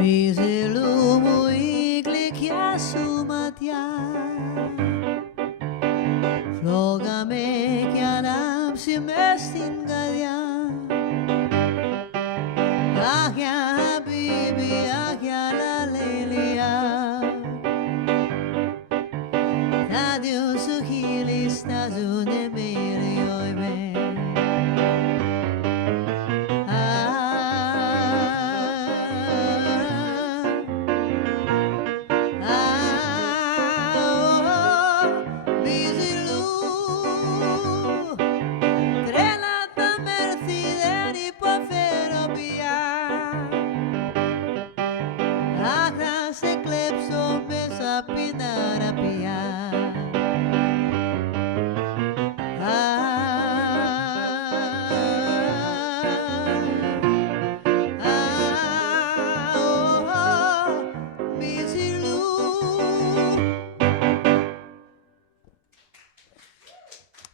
Μυζιλού μου η γλυκιά σου ματιά φλόγα με κι ανάψει μες στην καρδιά Αχ, για χαμπίμπι, αχ, για λαλέλια Τα δυο σου χείλη στάζουνε μίλιο εμείς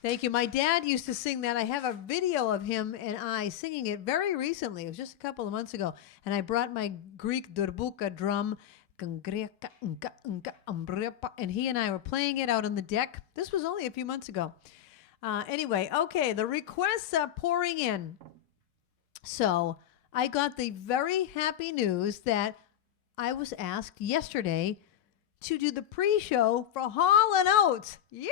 Thank you. My dad used to sing that. I have a video of him and I singing it very recently. It was just a couple of months ago. And I brought my Greek durbuka drum. And he and I were playing it out on the deck. This was only a few months ago. Anyway, okay, the requests are pouring in. So I got the very happy news that I was asked yesterday to do the pre-show for Hall & Oates. Yeah!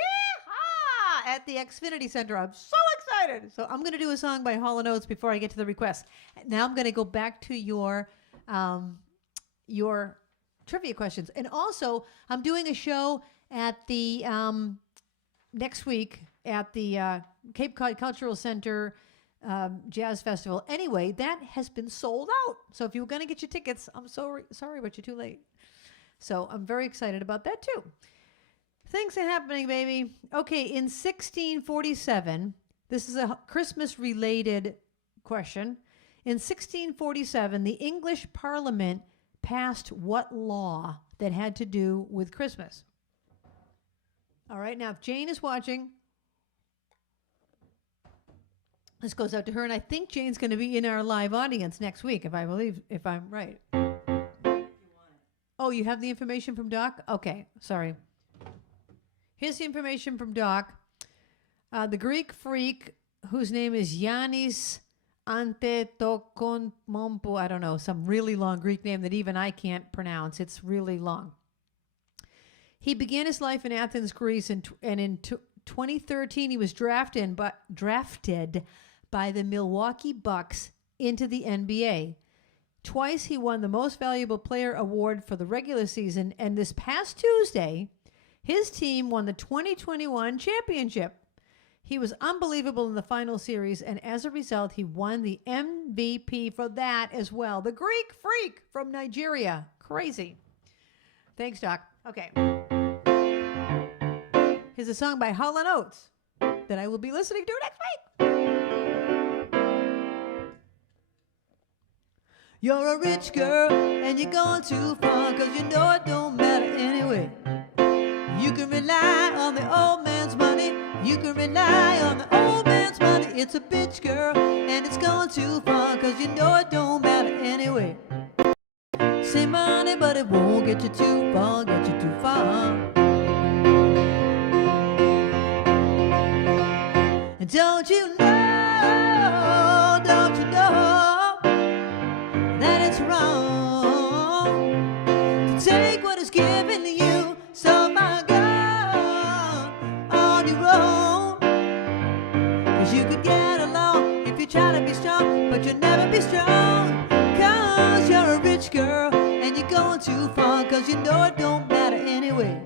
At the Xfinity Center. I'm so excited. So I'm going to do a song by Hall & Oates before I get to the request. Now I'm going to go back to your trivia questions. And also, I'm doing a show at the next week at the Cape Cod Cultural Center Jazz Festival. Anyway, that has been sold out. So if you were going to get your tickets, I'm sorry, but you're too late. So I'm very excited about that too. Things are happening, baby. Okay, in 1647, this is a Christmas-related question. In 1647, the English Parliament passed what law that had to do with Christmas? All right, now if Jane is watching, this goes out to her, and I think Jane's going to be in our live audience next week, if I'm right. Oh, you have the information from Doc? Okay, sorry. Here's the information from Doc. The Greek freak, whose name is Yannis Antetokounmpo, I don't know, some really long Greek name that even I can't pronounce. It's really long. He began his life in Athens, Greece, and in 2013 he was drafted by the Milwaukee Bucks into the NBA. Twice he won the Most Valuable Player award for the regular season, and this past Tuesday, his team won the 2021 championship. He was unbelievable in the final series, and as a result, he won the MVP for that as well. The Greek freak from Nigeria. Crazy. Thanks, Doc. Okay. Here's a song by Hall & Oates that I will be listening to next week. You're a rich girl, and you're going too far, 'cause you know it don't matter anyway. You can rely on the old man's money. You can rely on the old man's money. It's a bitch, girl, and it's going too far, 'cause you know it don't matter anyway. Say money, but it won't get you too far, get you too far. And don't you know that it's wrong to take what is given to you, so my God, on your own. 'Cause you could get along if you try to be strong, but you'll never be strong, 'cause you're a rich girl and you're going too far, 'cause you know it don't matter anyway.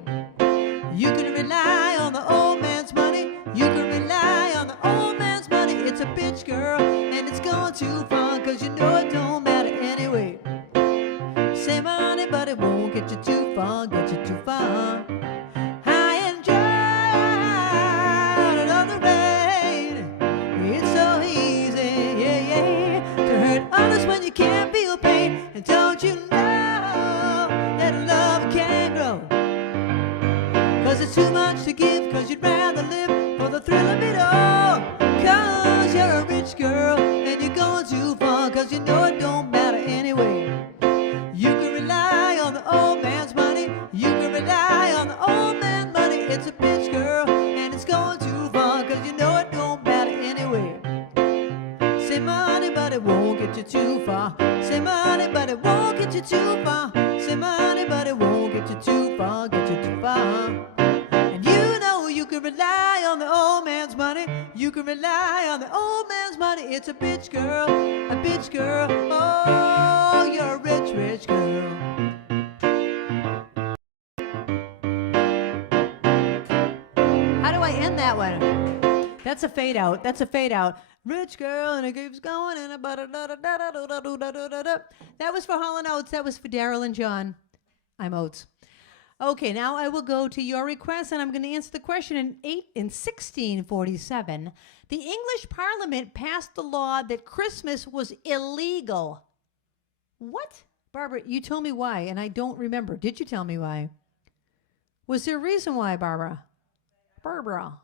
You can rely on the old man's money. You can rely on the old man's money. It's a bitch, girl, and it's going too far, 'cause you know it don't matter anyway. Say money, but it won't get you too far, get you too far. High and dry under the rain. It's so easy, yeah, yeah, to hurt others when you can't feel pain. And don't you know that love can grow? 'Cause it's too much to give, 'cause you'd rather live for the thrill of it all. 'Cause you're a rich girl and you're going too far, 'cause you know it don't matter anyway. You can rely on the old man's money. You can rely on the old man's money. It's a bitch, girl, and it's going too far, 'cause you know it don't matter anyway. Say money, but it won't get you too far. Say money, but it won't get you too far. Say money, but it won't get you too far, get you too far. And you know you can rely on the old man's money. You can rely on the old man's money. It's a bitch, girl, a bitch, girl. Oh, you're a rich, rich girl. How do I end that one? That's a fade out. That's a fade out. Rich girl, and it keeps going, and that was for Hall & Oates. That was for Daryl and John. I'm Oates. Okay, now I will go to your request, and I'm going to answer the question. In 1647, the English Parliament passed the law that Christmas was illegal. What? Barbara, you told me why, and I don't remember. Did you tell me why? Was there a reason why, Barbara? Barbara.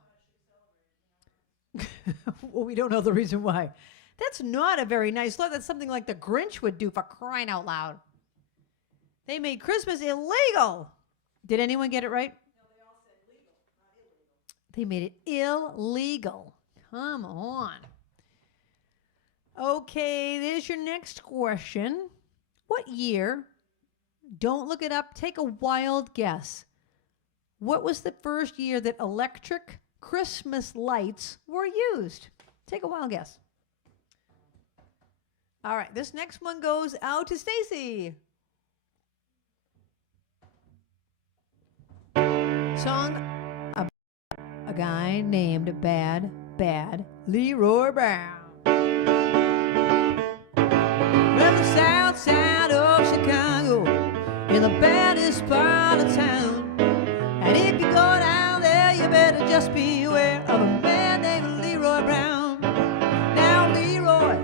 Well, we don't know the reason why. That's not a very nice law. That's something like the Grinch would do, for crying out loud. They made Christmas illegal. Did anyone get it right? No, they all said legal, not illegal. They made it illegal. Come on. Okay, there's your next question. What year? Don't look it up. Take a wild guess. What was the first year that electric Christmas lights were used? Take a wild guess. All right, this next one goes out to Stacy. Song about a guy named Bad Leroy Brown. From the south side of Chicago, in the baddest part of town. And if you go down there, you better just beware of a man named Leroy Brown. Now Leroy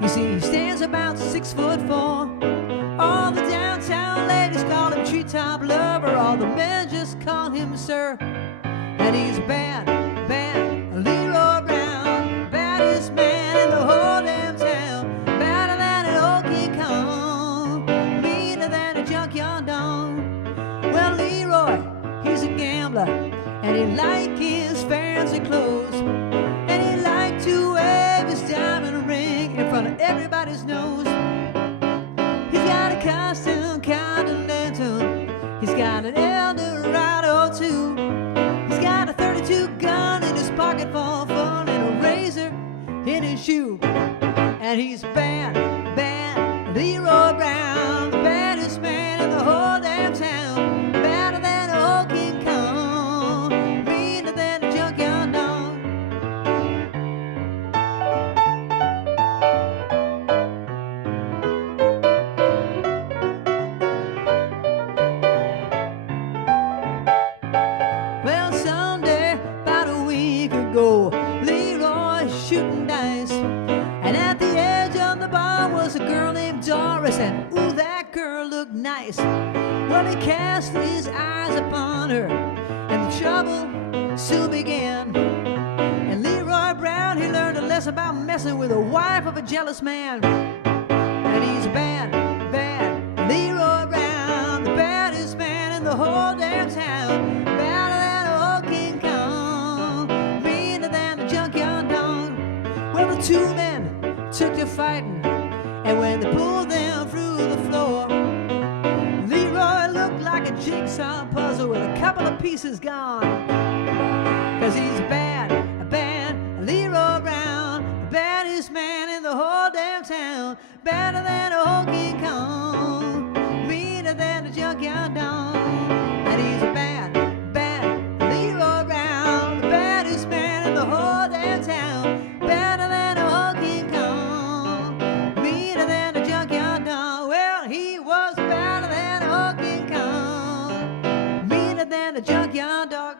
You see, he stands about 6'4". All the downtown ladies call him treetop lover. All the men just call him sir. And he's bad, bad, Leroy Brown, baddest man in the whole damn town. Badder than an old King Kong, meaner than a junkyard dog. Well, Leroy, he's a gambler, and he like his fancy clothes, and he like to wave his diamond ring in front of everybody's nose. He's got a costume continental, he's got an Eldorado too. He's got a 32 gun in his pocket for fun and a razor in his shoe. And he's bad, bad, Leroy Brown, the baddest man in the whole damn town. Badder than an old King Kong, meaner than a junkyard dog. Well, someday, about a week ago, Leroy shooting dice, and at the edge of the bar was a girl named Doris, and ooh, that girl looked nice. Well, he cast his eyes upon her, and the trouble soon began. And Leroy Brown, he learned a lesson about messing with the wife of a jealous man. And he's bad, bad, Leroy Brown, the baddest man in the whole damn town. Badder than an old King Kong, meaner than a junkyard dog. Well, the two men took to fighting, and when they pulled them through the floor, Leroy looked like a jigsaw puzzle with a couple of pieces gone. 'Cause he's bad, bad, Leroy Brown, the baddest man in the whole damn town. Badder than an old King Kong, meaner than a junkyard dog. And he's bad, bad, Leroy Brown, the baddest man in the whole damn town. Badder than an old King Kong, meaner than a junkyard dog. Well, he was badder than an old King Kong, meaner than a junkyard dog.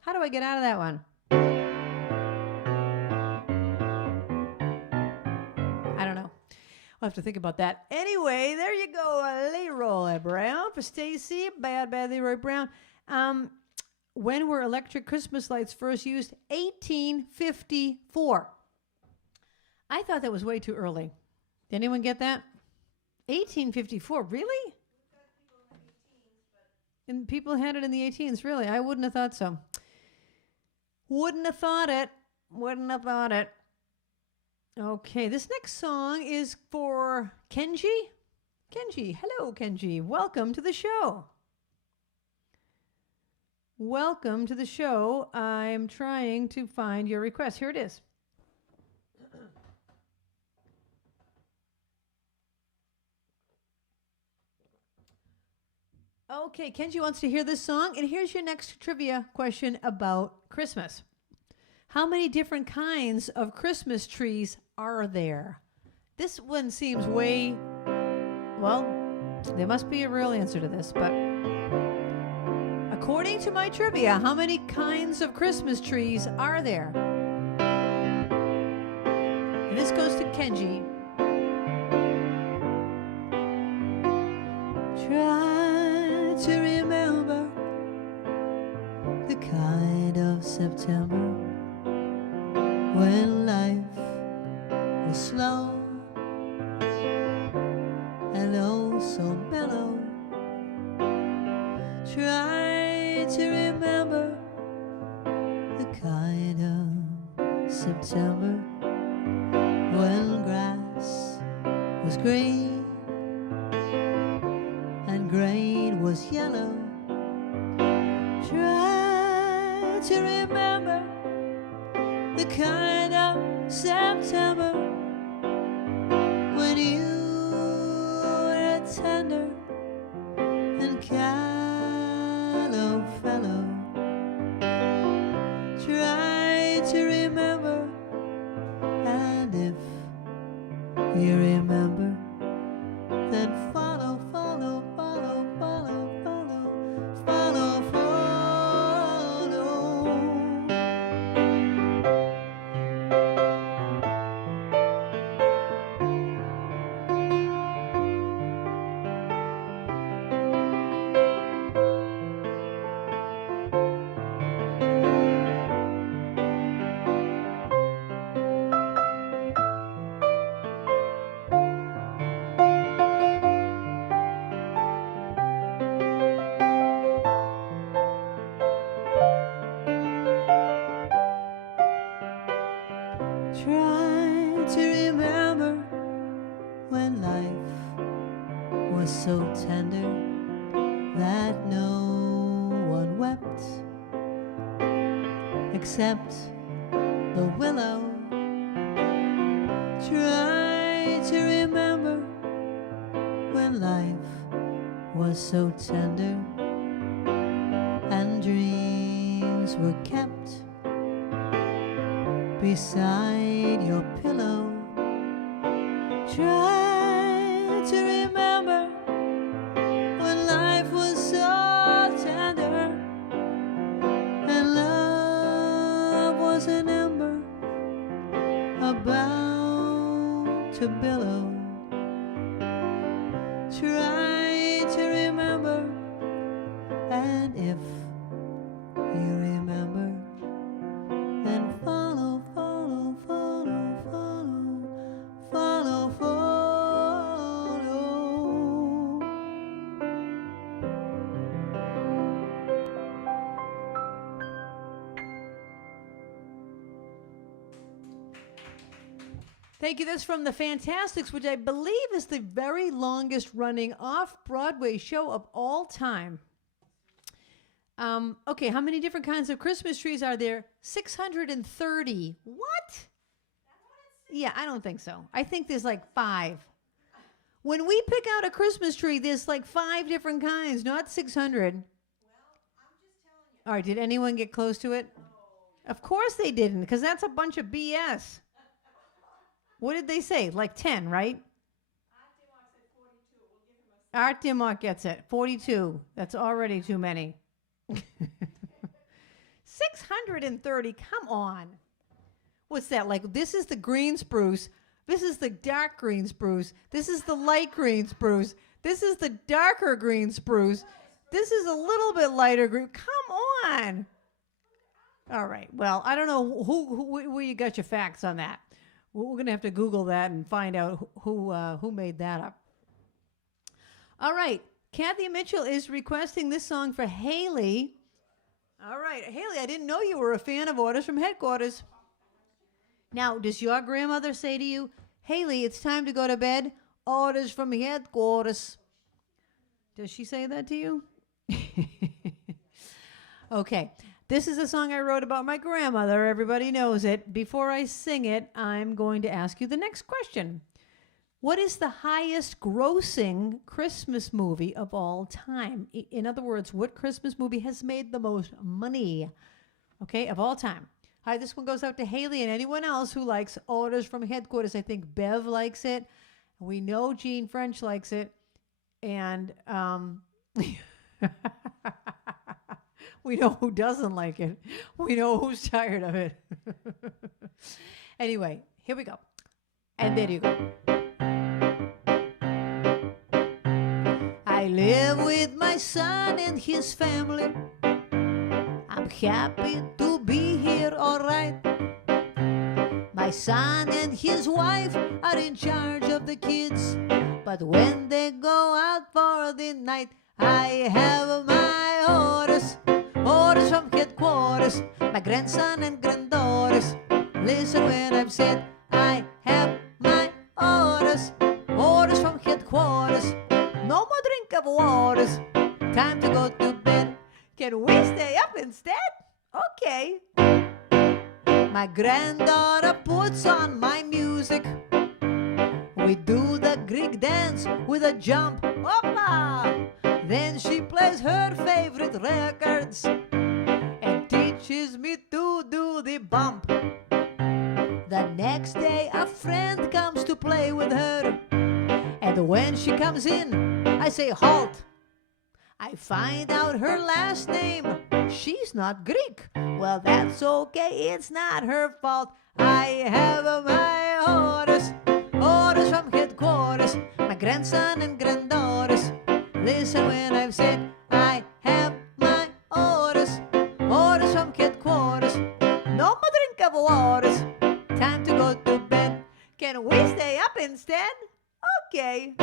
How do I get out of that one? I don't know. I'll have to think about that. Anyway, there you go. Leroy Brown for Stacy. Bad, bad Leroy Brown. When were electric Christmas lights first used? 1854. I thought that was way too early. Did anyone get that? 1854, really? And people had it in the 18s, really? I wouldn't have thought so. Wouldn't have thought it. Wouldn't have thought it. Okay, this next song is for Kenji. Kenji, hello, Kenji. Welcome to the show. Welcome to the show. I'm trying to find your request. Here it is. Okay, Kenji wants to hear this song, and here's your next trivia question about Christmas. How many different kinds of Christmas trees are there? This one seems way, well, there must be a real answer to this, but according to my trivia, how many kinds of Christmas trees are there? And this goes to Kenji. Try to remember the kind of September when life was slow and oh so mellow. Try to remember the kind of September when grass was green and grain was yellow. Try to remember the kind of September when you were tender and callow fellow. Try to remember, and if you remember, then follow, follow, follow, follow, follow, follow, follow. was so tender that no one wept except the willow. Try to remember when life was so tender and dreams were kept beside your pillow. Try to remember when life was so tender and love was an ember about to billow. Try to remember, and if you remember, then follow, follow, follow, follow, follow, follow. Thank you. That's from The Fantastics, which I believe is the very longest running off-Broadway show of all time. Okay, how many different kinds of Christmas trees are there? 630. What? Yeah, I don't think so. I think there's like 5. When we pick out a Christmas tree, there's like 5 different kinds, not 600. Well, I'm just telling you. All right, did anyone get close to it? No. Of course they didn't, because that's a bunch of BS. What did they say? Like 10, right? Art said 42. We'll give him a Art Dimmock gets it. 42. That's already too many. 630. Come on. What's that? Like, this is the green spruce. This is the dark green spruce. This is the light green spruce. This is the darker green spruce. This is a little bit lighter green. Come on. All right. Well, I don't know where you got your facts on that. We're going to have to Google that and find out who made that up. All right. Kathy Mitchell is requesting this song for Haley. All right. Haley, I didn't know you were a fan of Orders from Headquarters. Now, does your grandmother say to you, Haley, it's time to go to bed? Orders from Headquarters. Does she say that to you? Okay. This is a song I wrote about my grandmother. Everybody knows it. Before I sing it, I'm going to ask you the next question. What is the highest grossing Christmas movie of all time? In other words, what Christmas movie has made the most money, okay, of all time? Hi, this one goes out to Haley and anyone else who likes Orders from Headquarters. I think Bev likes it. We know Jean French likes it. And we know who doesn't like it. We know who's tired of it. Anyway, here we go. And there you go. I live with my son and his family. I'm happy to be here, all right. My son and his wife are in charge of the kids. But when they go out for the night, I have my orders. Orders from headquarters, my grandson and granddaughters. Listen when I've said I have my orders. Orders from headquarters, no more drink of waters. Time to go to bed. Can we stay up instead? Okay. My granddaughter puts on my music. We do the Greek dance with a jump. Hopla! Then she plays her favorite records and teaches me to do the bump. The next day a friend comes to play with her, and when she comes in, I say halt. I find out her last name. She's not Greek. Well, that's okay, it's not her fault. I have my orders. Orders from headquarters, my grandson and granddaughters. Listen when I've said I have my orders. Orders from headquarters, no more drink of waters. Time to go to bed. Can we stay up instead? Okay.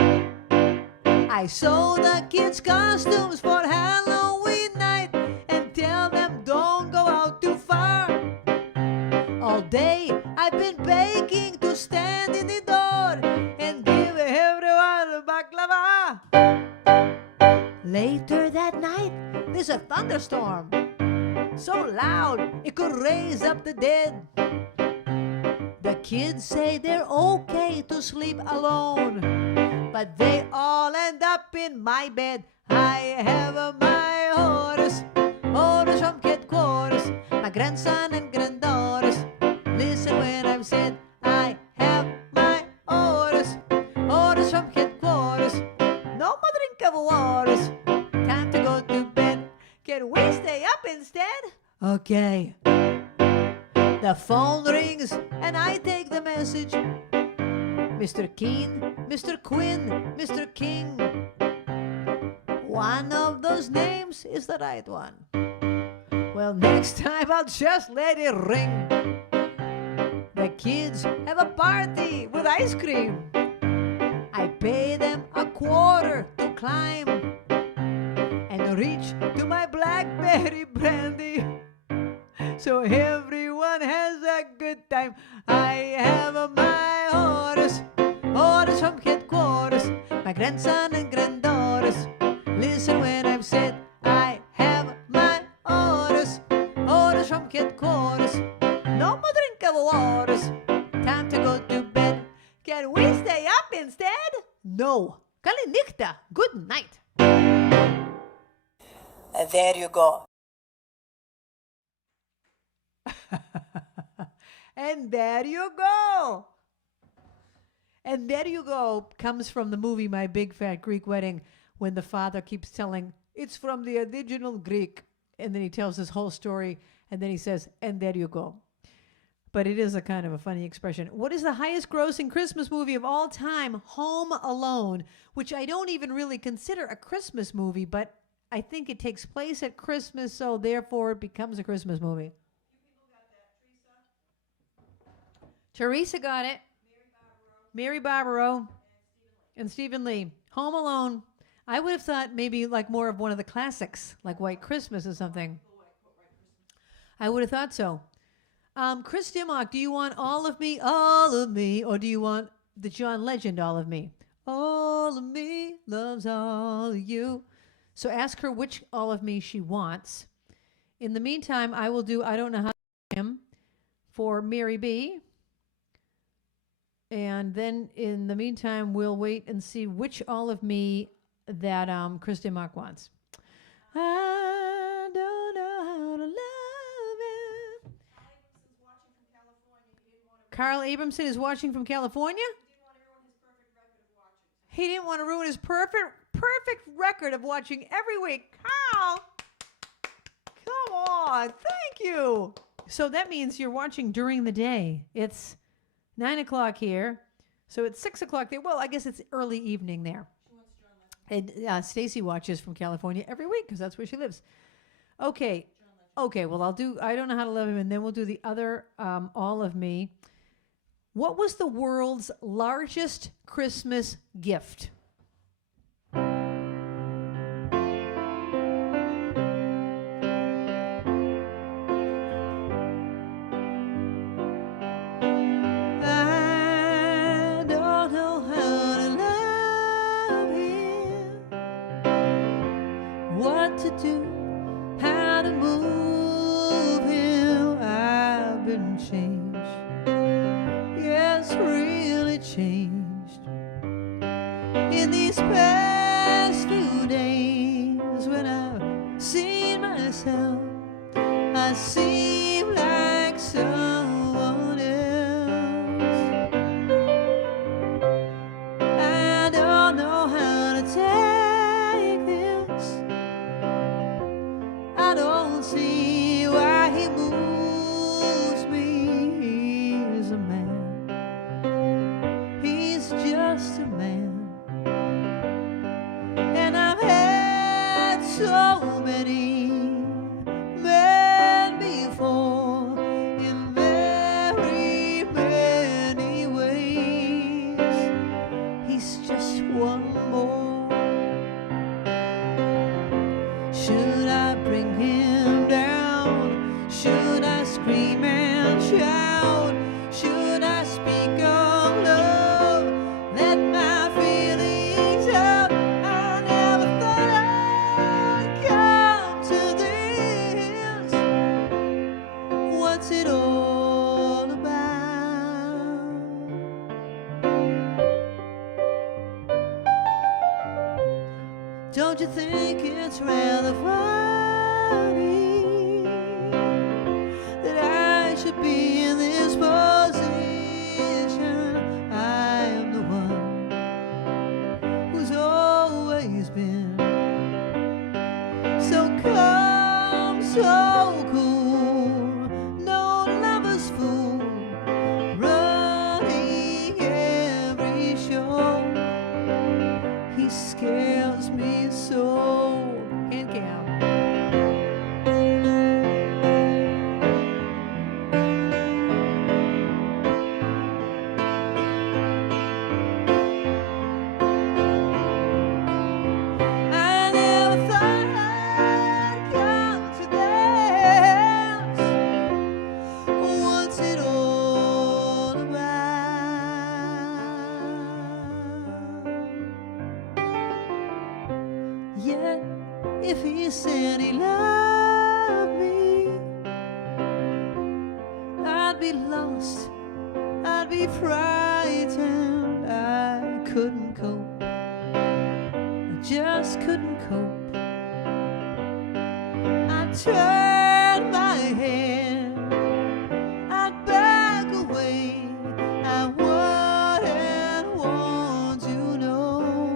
I sew the kids' costumes for Halloween night and tell them don't go out too far. All day I've been begging to stand in the door and give everyone a baklava. is a thunderstorm, so loud it could raise up the dead. The kids say they're okay to sleep alone, but they all end up in my bed. I have my orders, orders from headquarters, my grandson and granddaughters. Listen when I'm said, I have my orders, orders from headquarters. No more drink of waters, time to go to bed. Can we stay up instead? Okay. The phone rings and I take the message. Mr. Keen, Mr. Quinn, Mr. King. One of those names is the right one. Well, next time I'll just let it ring. The kids have a party with ice cream. I pay them $25 to climb and reach to my blackberry brandy, so everyone has a good time. I have my orders, orders from headquarters, my grandson and granddaughters. Listen when I'm said, I have my orders, orders from headquarters. No more drink of waters, time to go to bed. Can we stay up instead? No. Kalinikta, good night. There you go. And there you go. And there you go comes from the movie My Big Fat Greek Wedding, when the father keeps telling, it's from the original Greek. And then he tells his whole story, and then he says, and there you go. But it is a kind of a funny expression. What is the highest grossing Christmas movie of all time? Home Alone, which I don't even really consider a Christmas movie, but I think it takes place at Christmas, so therefore it becomes a Christmas movie. Teresa got it. Mary Barbaro and Stephen Lee. Home Alone. I would have thought maybe like more of one of the classics, like White Christmas or something. I would have thought so. Chris Dimmock, do you want All of Me, or do you want the John Legend, All of Me? All of me loves all of you. So ask her which All of Me she wants. In the meantime, I will do I Don't Know How to Him for Mary B. And then in the meantime, we'll wait and see which All of Me that Chris Dimmock wants. I don't know how to love it. Carl Abramson is watching from California? He didn't want to ruin his perfect record of watching every week. Carl! Come on, thank you. So that means you're watching during the day. It's 9 o'clock here, so it's 6 o'clock there. Well, I guess it's early evening there. And Stacy watches from California every week because that's where she lives. Okay, well, I'll do I Don't Know How to Love Him, and then we'll do the other All of Me. What was the world's largest Christmas gift? Come to what's it all about? Don't you think it's rather funny that I should be in this position? I am the one who's always been so calm, so cool, no lover's fool, running every show. He scares me so. Can't count. I never thought I'd come to this. What's it all about? Yet, if he said he loved me, I'd be lost, I'd be frightened. I couldn't cope, I just couldn't cope. I'd turn my head, I'd back away. I wouldn't want to know.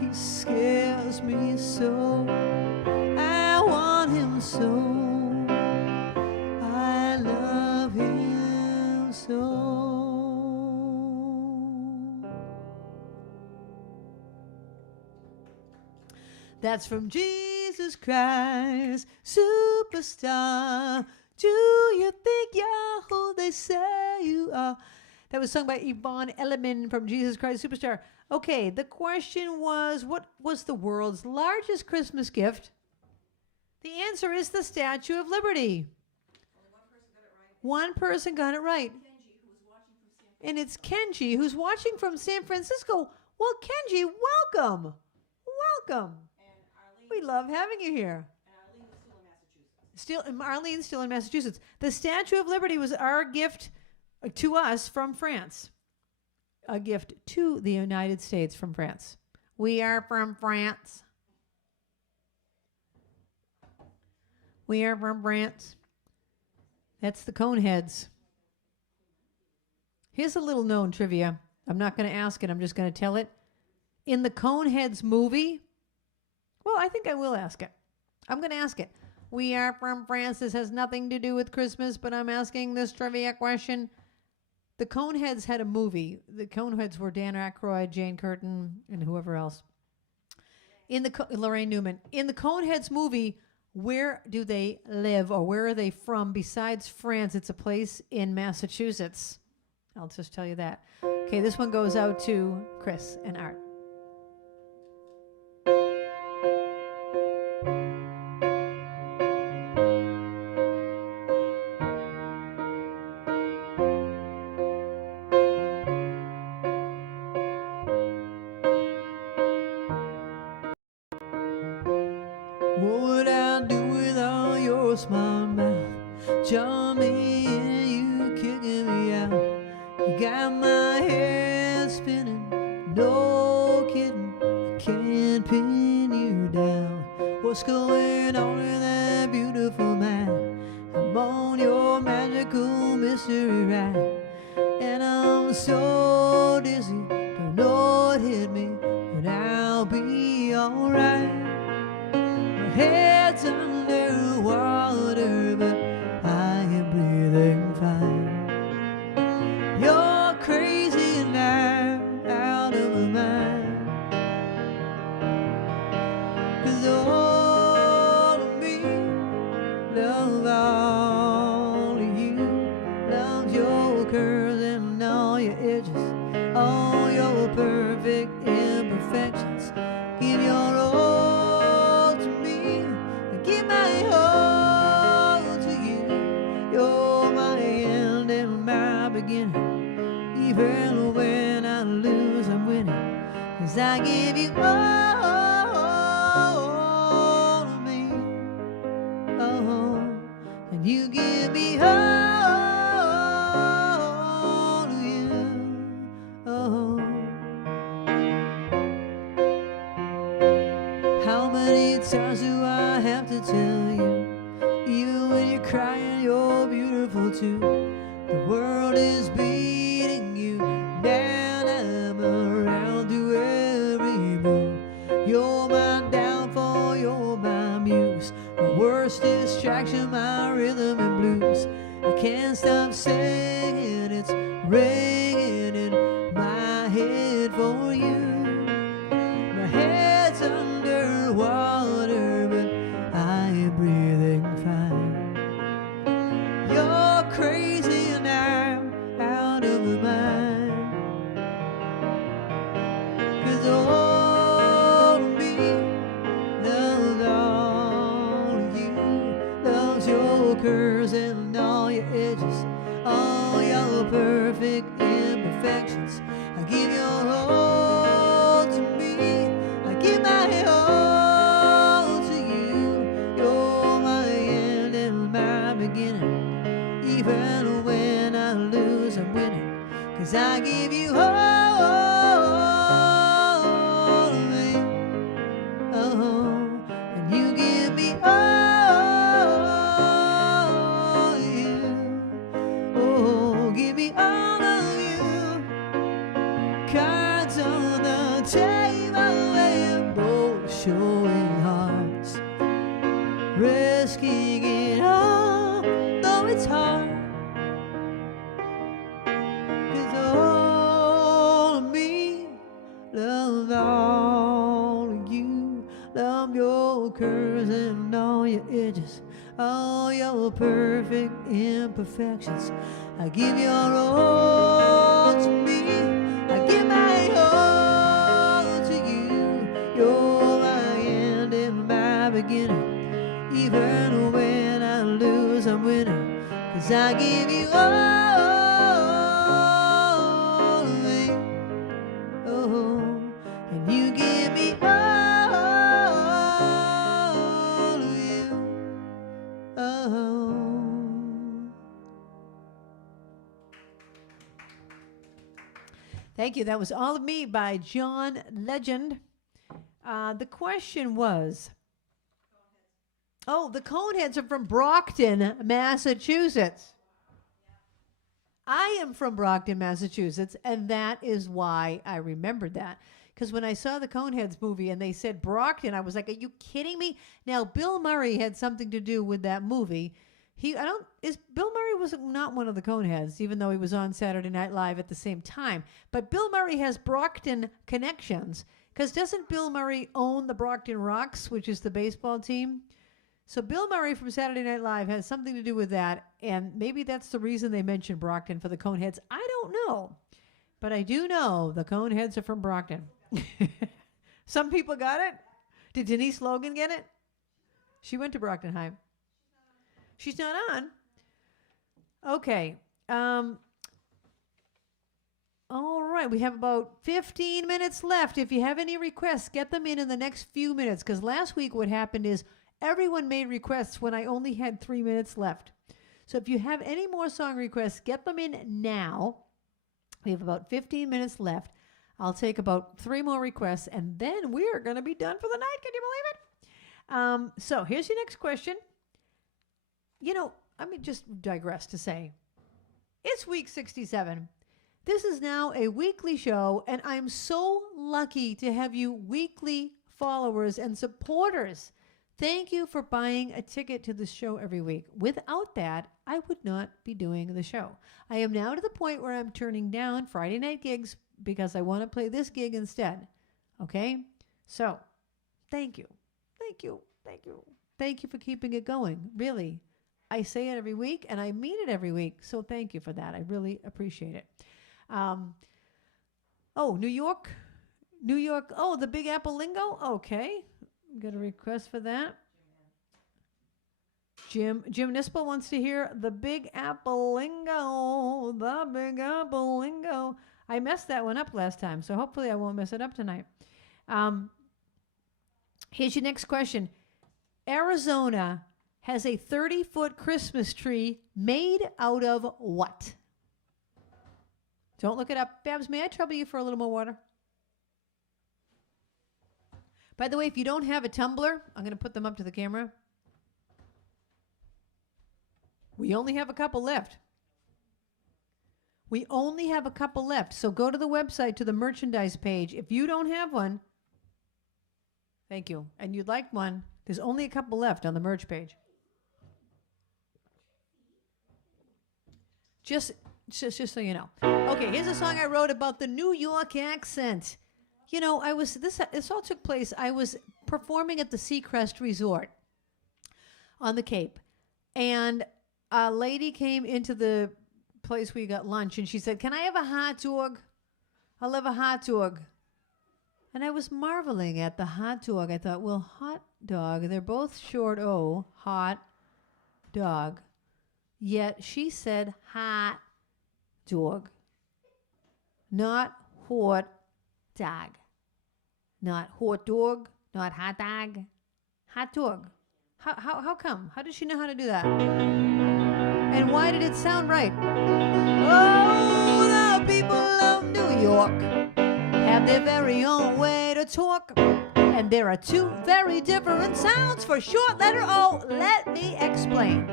He scares me so, I want him so, I love him so. That's from Jesus Christ Superstar. Do you think you're who they say you are? That was sung by Yvonne Elliman from Jesus Christ Superstar. Okay, the question was, what was the world's largest Christmas gift? The answer is the Statue of Liberty. One person got it right. And it's Kenji, who's watching from San Francisco. Well, Kenji, welcome. Welcome. We love having you here. Arlene's still in Massachusetts. The Statue of Liberty was our gift to us from France. A gift to the United States from France. We are from France. We are from France. That's the Coneheads. Here's a little known trivia. I'm not going to ask it. I'm just going to tell it. In the Coneheads movie, well, I think I will ask it. I'm going to ask it. We are from France. This has nothing to do with Christmas, but I'm asking this trivia question. The Coneheads had a movie. The Coneheads were Dan Aykroyd, Jane Curtin, and whoever else. Lorraine Newman. In the Coneheads movie, where do they live, or where are they from besides France? It's a place in Massachusetts. I'll just tell you that. Okay, this one goes out to Chris and Art. What would I do without your smart mouth? Charming, you kicking me out. You got my head spinning, no kidding. I can't pin you down. What's going on in that beautiful mind? I'm on your magical mystery ride, and I'm so dizzy, don't know what hit me, but I'll be alright. Head's under water, but I am breathing fine. You're crazy and I'm out of my mind. 'Cause all of me love all of you. Love your curves and all your edges, all your perfect imperfections. Give your all to me, give my all to you. You're my end and my beginning. Even when I lose, I'm winning. 'Cause I give you all of me. Oh, and you give give me all of you. Oh, how many times do I have to tell you? Even when you're crying, you're beautiful too. The world is beating you down. I'm around to every move. You're my downfall, you're my muse. My worst distraction, my rhythm and blues. I can't stop singing, it's ringing in my head for you. My head's underwater, but I am breathing fine. You're crazy and I'm out of my mind. 'Cause all of me loves all of you. Loves your curves and all your edges, all your perfect imperfections. I give your all to me. I give my all to you. You're my end and my beginning. Even when I lose, I'm winning. 'Cause I give you all of me. Oh, and you give me all of you. Oh, give me all of you. Cards on the table and both showing hearts. Risking it all, though it's hard. 'Cause all of me love all of you. Love your curves and all your edges, all your perfect imperfections. I give your all to me. I give my all to you. You're my end and my beginning. Even when I lose, I'm winning. 'Cause I give you all of me. Oh, and you give me all of you. Oh. Thank you. That was All of Me by John Legend. The question was, the Coneheads are from Brockton, Massachusetts. I am from Brockton, Massachusetts, and that is why I remembered that. Because when I saw the Coneheads movie and they said Brockton, I was like, are you kidding me? Now, Bill Murray had something to do with that movie. Bill Murray was not one of the Coneheads, even though he was on Saturday Night Live at the same time. But Bill Murray has Brockton connections. Because doesn't Bill Murray own the Brockton Rox, which is the baseball team? So Bill Murray from Saturday Night Live has something to do with that, and maybe that's the reason they mentioned Brockton for the Coneheads. I don't know, but I do know the Coneheads are from Brockton. Some people got it. Did Denise Logan get it? She went to Brockton High. She's not on. Okay. All right. We have about 15 minutes left. If you have any requests, get them in the next few minutes, because last week what happened is everyone made requests when I only had 3 minutes left. So if you have any more song requests, get them in now. We have about 15 minutes left. I'll take about 3 more requests, and then we're going to be done for the night. Can you believe it? So here's your next question. Let me just digress to say, it's week 67. This is now a weekly show, and I'm so lucky to have you weekly followers and supporters. Thank you for buying a ticket to the show every week. Without that, I would not be doing the show. I am now to the point where I'm turning down Friday night gigs because I want to play this gig instead. Okay? So, thank you. Thank you. Thank you. Thank you for keeping it going. Really. I say it every week, and I mean it every week. So thank you for that. I really appreciate it. New York. Oh, the Big Apple lingo? Okay. Got a request for that. Jim Nispel wants to hear the Big Apple lingo. The Big Apple lingo. I messed that one up last time, so hopefully I won't mess it up tonight. Here's your next question. Arizona has a 30-foot Christmas tree made out of what? Don't look it up. Babs, may I trouble you for a little more water? By the way, if you don't have a tumbler, I'm going to put them up to the camera. We only have a couple left. We only have a couple left. So go to the website, to the merchandise page. If you don't have one, thank you, and you'd like one, there's only a couple left on the merch page. Just so you know. Okay, here's a song I wrote about the New York accent. You know, this all took place. I was performing at the Seacrest Resort on the Cape, and a lady came into the place where you got lunch, and she said, "Can I have a hot dog? I'll have a hot dog." And I was marveling at the hot dog. I thought, well, hot dog, they're both short O, hot dog. Yet she said hot dog, not hot dog. Not hot dog, not hot dog, hot dog. How come? How did she know how to do that? And why did it sound right? Oh, the people of New York have their very own way to talk. And there are two very different sounds for short letter O. Let me explain.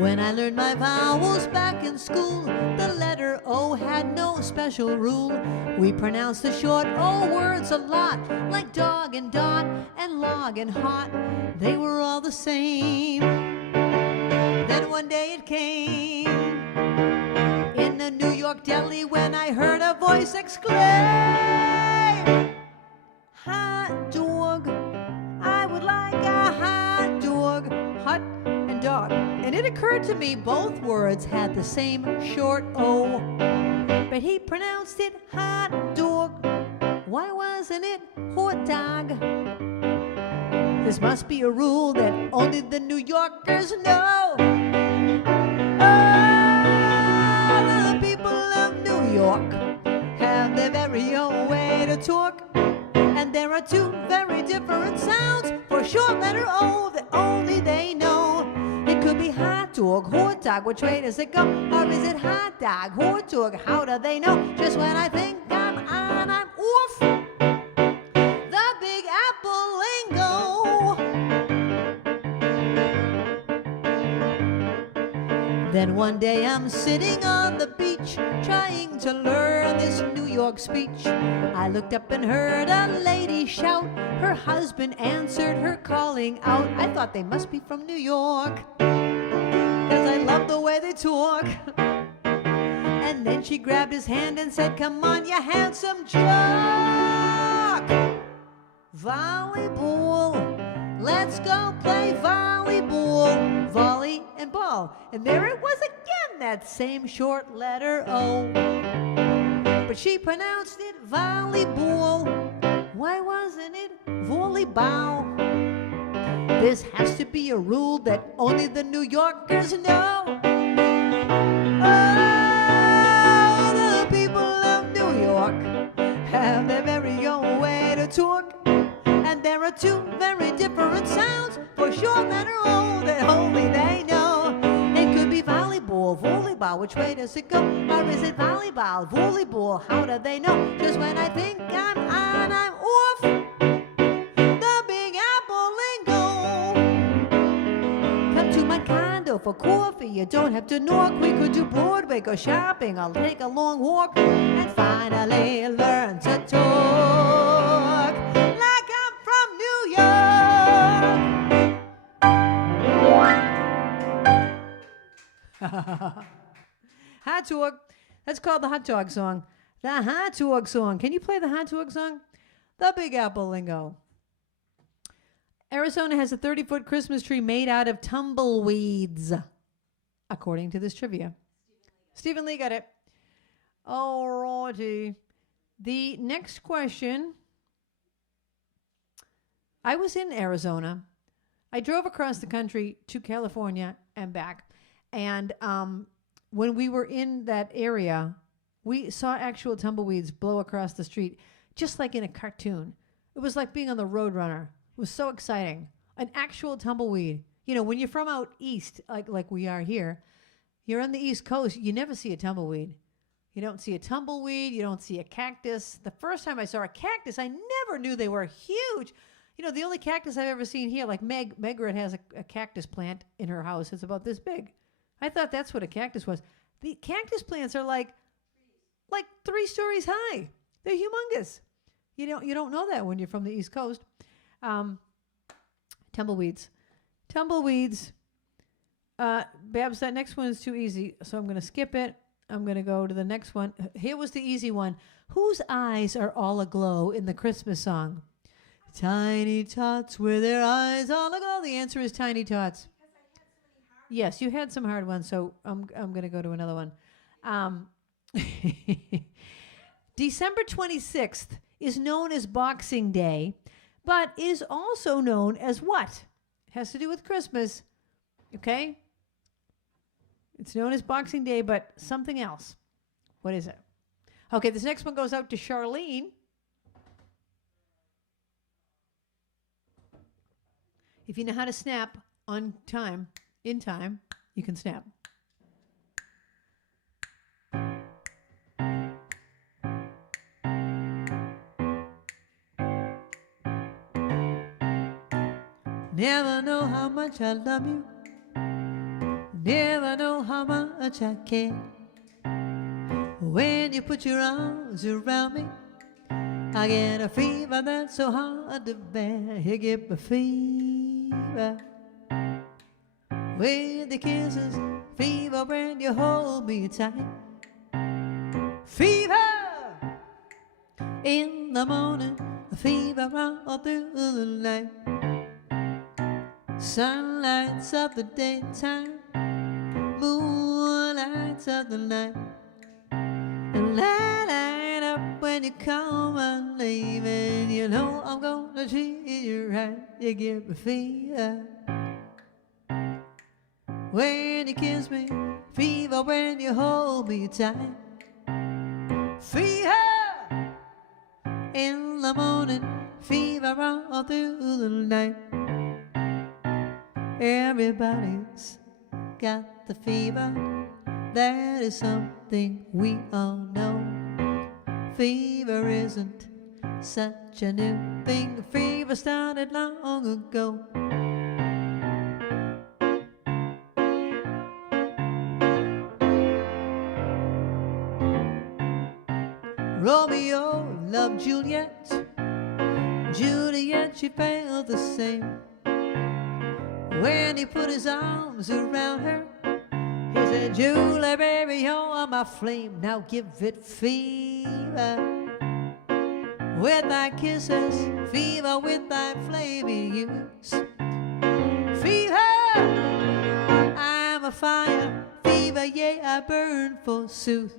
When I learned my vowels back in school, the letter O had no special rule. We pronounced the short O words a lot, like dog and dot and log and hot. They were all the same. Then one day it came in a New York deli when I heard a voice exclaim, "Hot dog, I would like a hot dog." Hot and dog. And it occurred to me both words had the same short O, but he pronounced it hot dog. Why wasn't it hot dog? This must be a rule that only the New Yorkers know. Oh, the people of New York have their very own way to talk. And there are two very different sounds for short letter O that only they know. It could be hot dog, hot dog, which way does it go? Or is it hot dog, hot dog, how do they know? Just when I think I'm on, I'm off. The Big Apple lingo. Then one day I'm sitting on the beach trying to learn this New York speech. I looked up and heard a lady shout. Her husband answered her calling out. I thought they must be from New York, 'cause I love the way they talk. And then she grabbed his hand and said, "Come on, you handsome jock. Volleyball, let's go play volleyball." Volley and ball. And there it was again, that same short letter O. But she pronounced it volleyball. Why wasn't it volleyball? This has to be a rule that only the New Yorkers know. Oh, the people of New York have their very own way to talk. And there are two very different sounds for short letter O that only they know. It could be volleyball, volleyball, which way does it go? Or is it volleyball, volleyball, how do they know? Just when I think I'm on, I'm off. The Big Apple lingo. Come to my condo for coffee, you don't have to knock. We could do Broadway, go shopping, I'll take a long walk. And finally learn to talk like I'm from New York. Hot dog. That's called the hot dog song. The hot dog song. Can you play the hot dog song? The Big Apple lingo. Arizona has a 30-foot Christmas tree made out of tumbleweeds, according to this trivia. Stephen Lee got it. All righty. The next question. I was in Arizona. I drove across the country to California and back. And when we were in that area, we saw actual tumbleweeds blow across the street, just like in a cartoon. It was like being on the Roadrunner. It was so exciting. An actual tumbleweed. You know, when you're from out east, like we are here, you're on the East Coast, you never see a tumbleweed. You don't see a tumbleweed. You don't see a cactus. The first time I saw a cactus, I never knew they were huge. You know, the only cactus I've ever seen here, like Megret has a cactus plant in her house. It's about this big. I thought that's what a cactus was. The cactus plants are like 3 stories high. They're humongous. You don't know that when you're from the East Coast. Tumbleweeds. Babs, that next one is too easy, so I'm going to skip it. I'm going to go to the next one. Here was the easy one. Whose eyes are all aglow in the Christmas song? Tiny tots with their eyes all aglow. The answer is Tiny Tots. Yes, you had some hard ones, so I'm going to go to another one. December 26th is known as Boxing Day, but is also known as what? Has to do with Christmas, okay? It's known as Boxing Day, but something else. What is it? Okay, this next one goes out to Charlene. If you know how to snap on time, in time, you can snap. Never know how much I love you. Never know how much I care. When you put your arms around me, I get a fever that's so hard to bear. You give me fever with the kisses, fever when you hold me tight. Fever in the morning, fever all through the night. Sunlights of the daytime, moonlights of the night, and I light up when you come and leave, and you know I'm gonna treat you right. You give me fever when you kiss me, fever when you hold me tight. Fever in the morning, fever all through the night. Everybody's got the fever. That is something we all know. Fever isn't such a new thing. Fever started long ago. Romeo loved Juliet. Juliet, she felt the same. When he put his arms around her, he said, Julie, baby, you're my flame. Now give it fever with thy kisses, fever with thy flaming use. Fever, I'm a fire. Fever, yeah, I burn forsooth.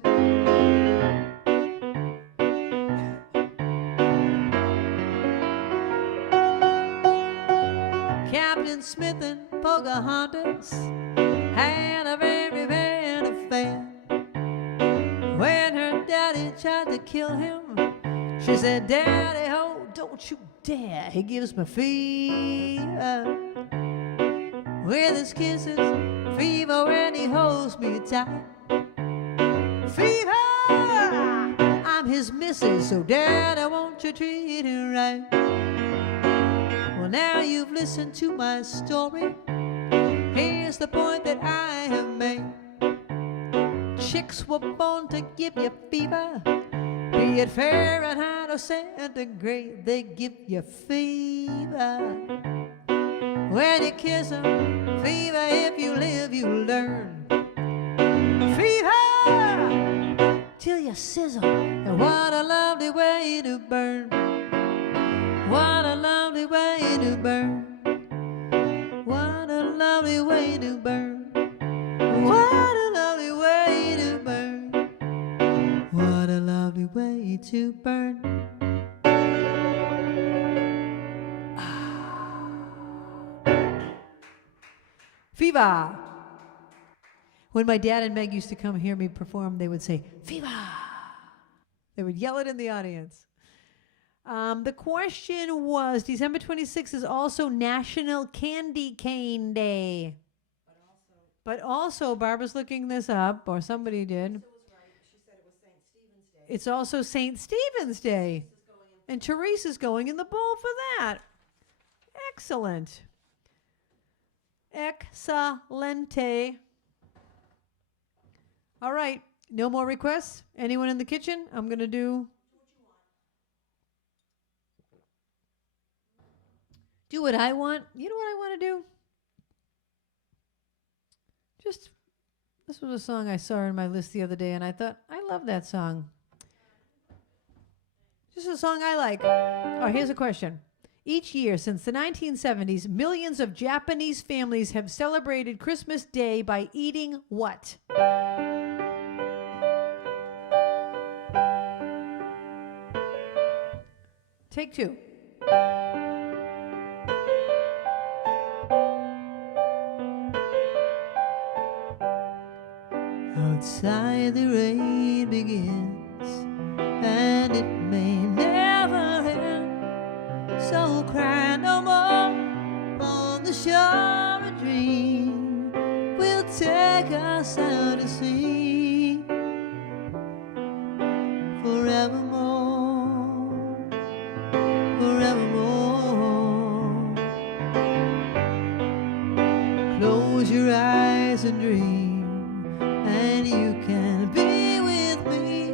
Captain Smith and Pocahontas had a very bad affair. When her daddy tried to kill him, she said, Daddy, oh, don't you dare. He gives me fever with his kisses, fever when he holds me tight. Fever, I'm his missus, so Daddy, won't you treat her right? Well, now you've listened to my story. Here's the point that I have made. Chicks were born to give you fever. Be it Fahrenheit or centigrade, they give you fever. When you kiss them, fever, if you live, you learn. Fever till you sizzle, and what a lovely way to burn. What a lovely way to burn. What a lovely way to burn. What a lovely way to burn. What a lovely way to burn. Fever. When my dad and Meg used to come hear me perform, they would say, Fever. They would yell it in the audience. The question was, December 26th is also National Candy Cane Day. But also, Barbara's looking this up, or somebody did. She said it was St. Stephen's Day. It's also St. Stephen's Day. And Teresa's going in the bowl for that. Excellent. Excelente. All right. No more requests? Anyone in the kitchen? I'm going to do what I want. You know what I want to do? This was a song I saw in my list the other day, and I thought, I love that song. Just a song I like. Oh, here's a question. Each year since the 1970s, millions of Japanese families have celebrated Christmas Day by eating what? Take two. Outside the rain begins, and it may never end. So cry no more on the shore. A dream will take us out to sea forevermore, forevermore. Close your eyes and dream, and you can be with me.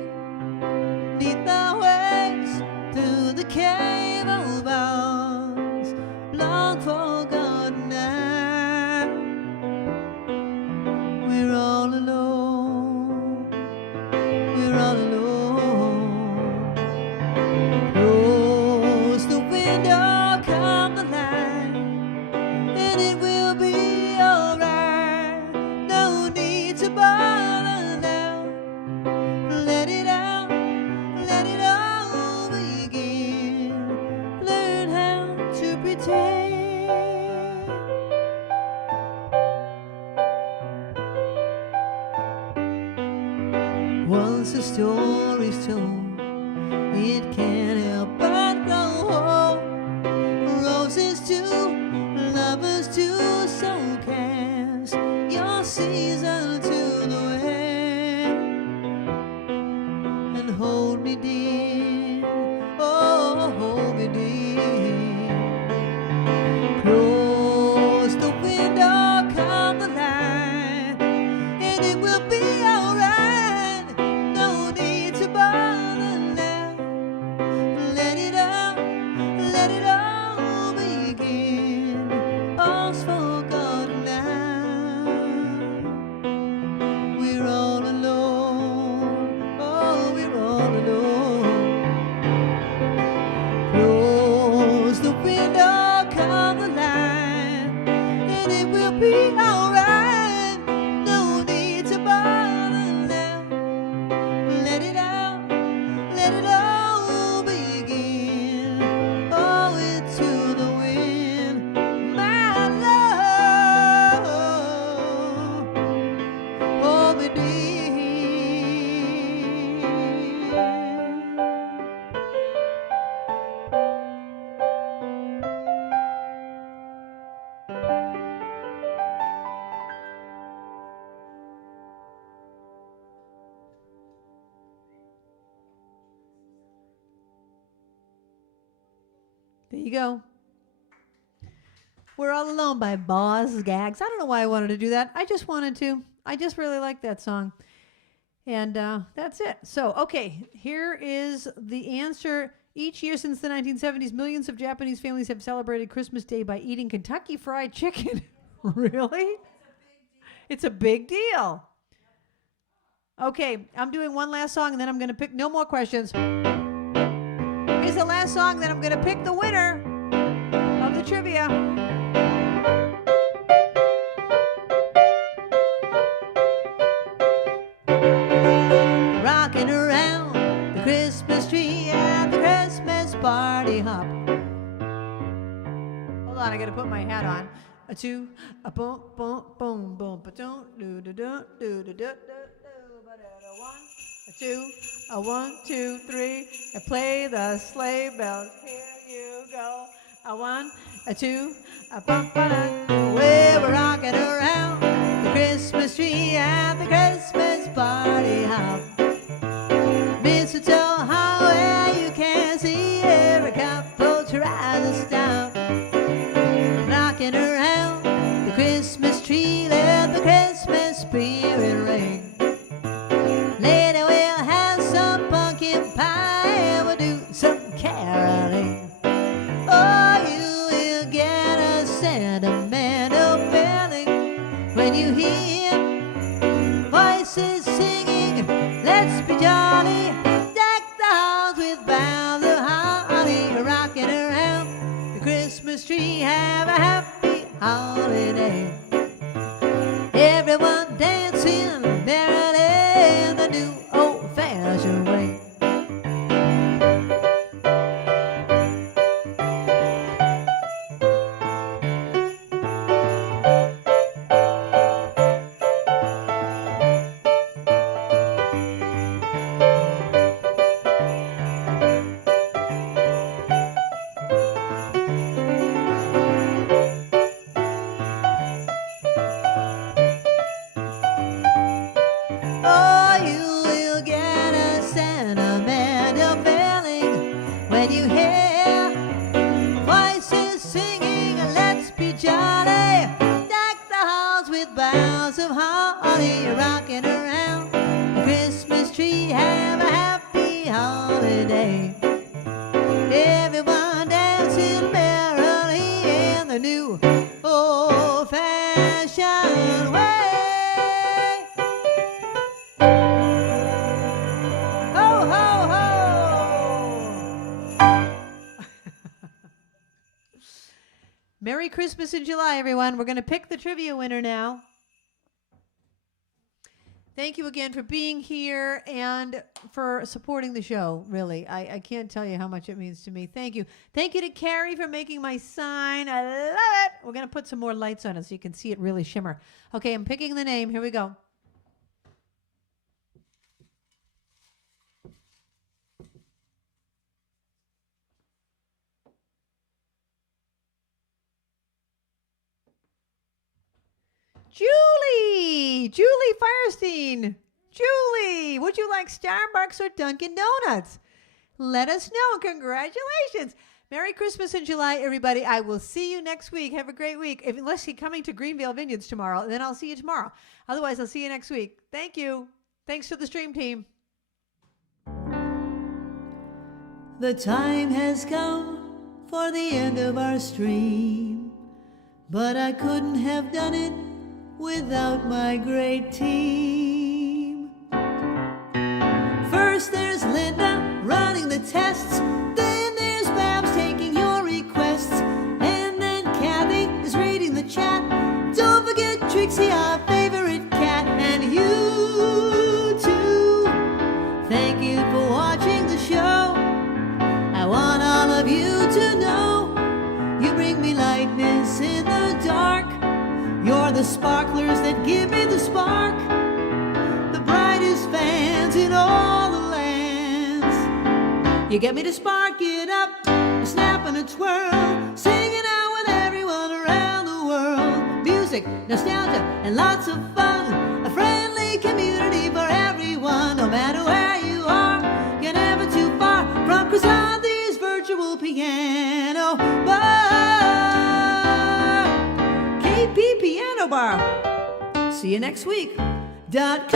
Neath the waves, through the cave of ours, long forgotten now. We're all alone. We're all alone. Close the window, come the light, and it will be alright. No need to bother now. Let it out, let it all begin. Learn how to pretend. Once a story's told, it can't help but grow whole. Roses too, lovers too, so cast your season to the wind and hold me dear, oh hold me dear. Close the window, come the light, and it will be alright. No need to bother now. Let it out, let it all begin. All's forgotten now. We're all alone. Oh, we're all alone. Close the window, come the light, and it will be alright. No need to bother now. Let it out, let it all begin. Oh, it's to the wind, my love. Hold me dear. There you go. We're All Alone by Boz Gags. I don't know why I wanted to do that. I just wanted to. I just really like that song. And that's it. So, okay, here is the answer. Each year since the 1970s, millions of Japanese families have celebrated Christmas Day by eating Kentucky Fried Chicken. Really? It's a big deal. Okay, I'm doing one last song, and then I'm going to pick no more questions. Here's the last song, then I'm going to pick the winner of the trivia. Rocking around the Christmas tree at the Christmas party hop. Hold on, I got to put my hat on. A two, a boom, boom, boom, boom, ba-dum, do do do do do do do do, ba-da-da, 1, a two, a 1, 2, 3, and play the sleigh bells. Here you go. A 1, a 2, a bump, way we're rocking around the Christmas tree at the Christmas party hop. Mistletoe high where you can see every couple tries us down. Knocking around the Christmas tree, let the Christmas spirit ring. Later we'll have some pumpkin pie and we'll do some caroling. Oh, you will get a sentimental feeling when you hear voices singing, let's be jolly, deck the halls with boughs of holly, rocking around the Christmas tree, have a happy holiday. Everyone dancing merrily in the new old-fashioned way. Oh, you will get a sentimental feeling when you hear voices singing, let's be jolly, deck the halls with boughs of holly, rocking around the Christmas tree, have a happy holiday. Everyone dancing merrily in the new old-fashioned way. Ho, ho, ho! Merry Christmas in July, everyone. We're going to pick the trivia winner now. Thank you again for being here and for supporting the show, really. I can't tell you how much it means to me. Thank you. Thank you to Carrie for making my sign. I love it. We're going to put some more lights on it so you can see it really shimmer. Okay, I'm picking the name. Here we go. Julie Firestein. Julie, would you like Starbucks or Dunkin' Donuts? Let us know. Congratulations. Merry Christmas in July, everybody. I will see you next week. Have a great week. Unless you're coming to Greenvale Vineyards tomorrow, then I'll see you tomorrow. Otherwise, I'll see you next week. Thank you. Thanks to the stream team. The time has come for the end of our stream, but I couldn't have done it without my great team. First there's Linda running the tests, then there's Babs taking your requests, and then Kathy is reading the chat. Don't forget Trixie, our favorite cat, and you too. Thank you for watching the show. I want all of you to know you bring me lightness in the dark. You're the sparklers that give me the spark, the brightest fans in all the lands. You get me to spark it up, a snap and a twirl, singing out with everyone around the world. Music, nostalgia, and lots of fun, a friendly community for everyone. No matter where you are, you're never too far from Krisanthi's virtual piano bar. KP Piano Bar. See you next week. .com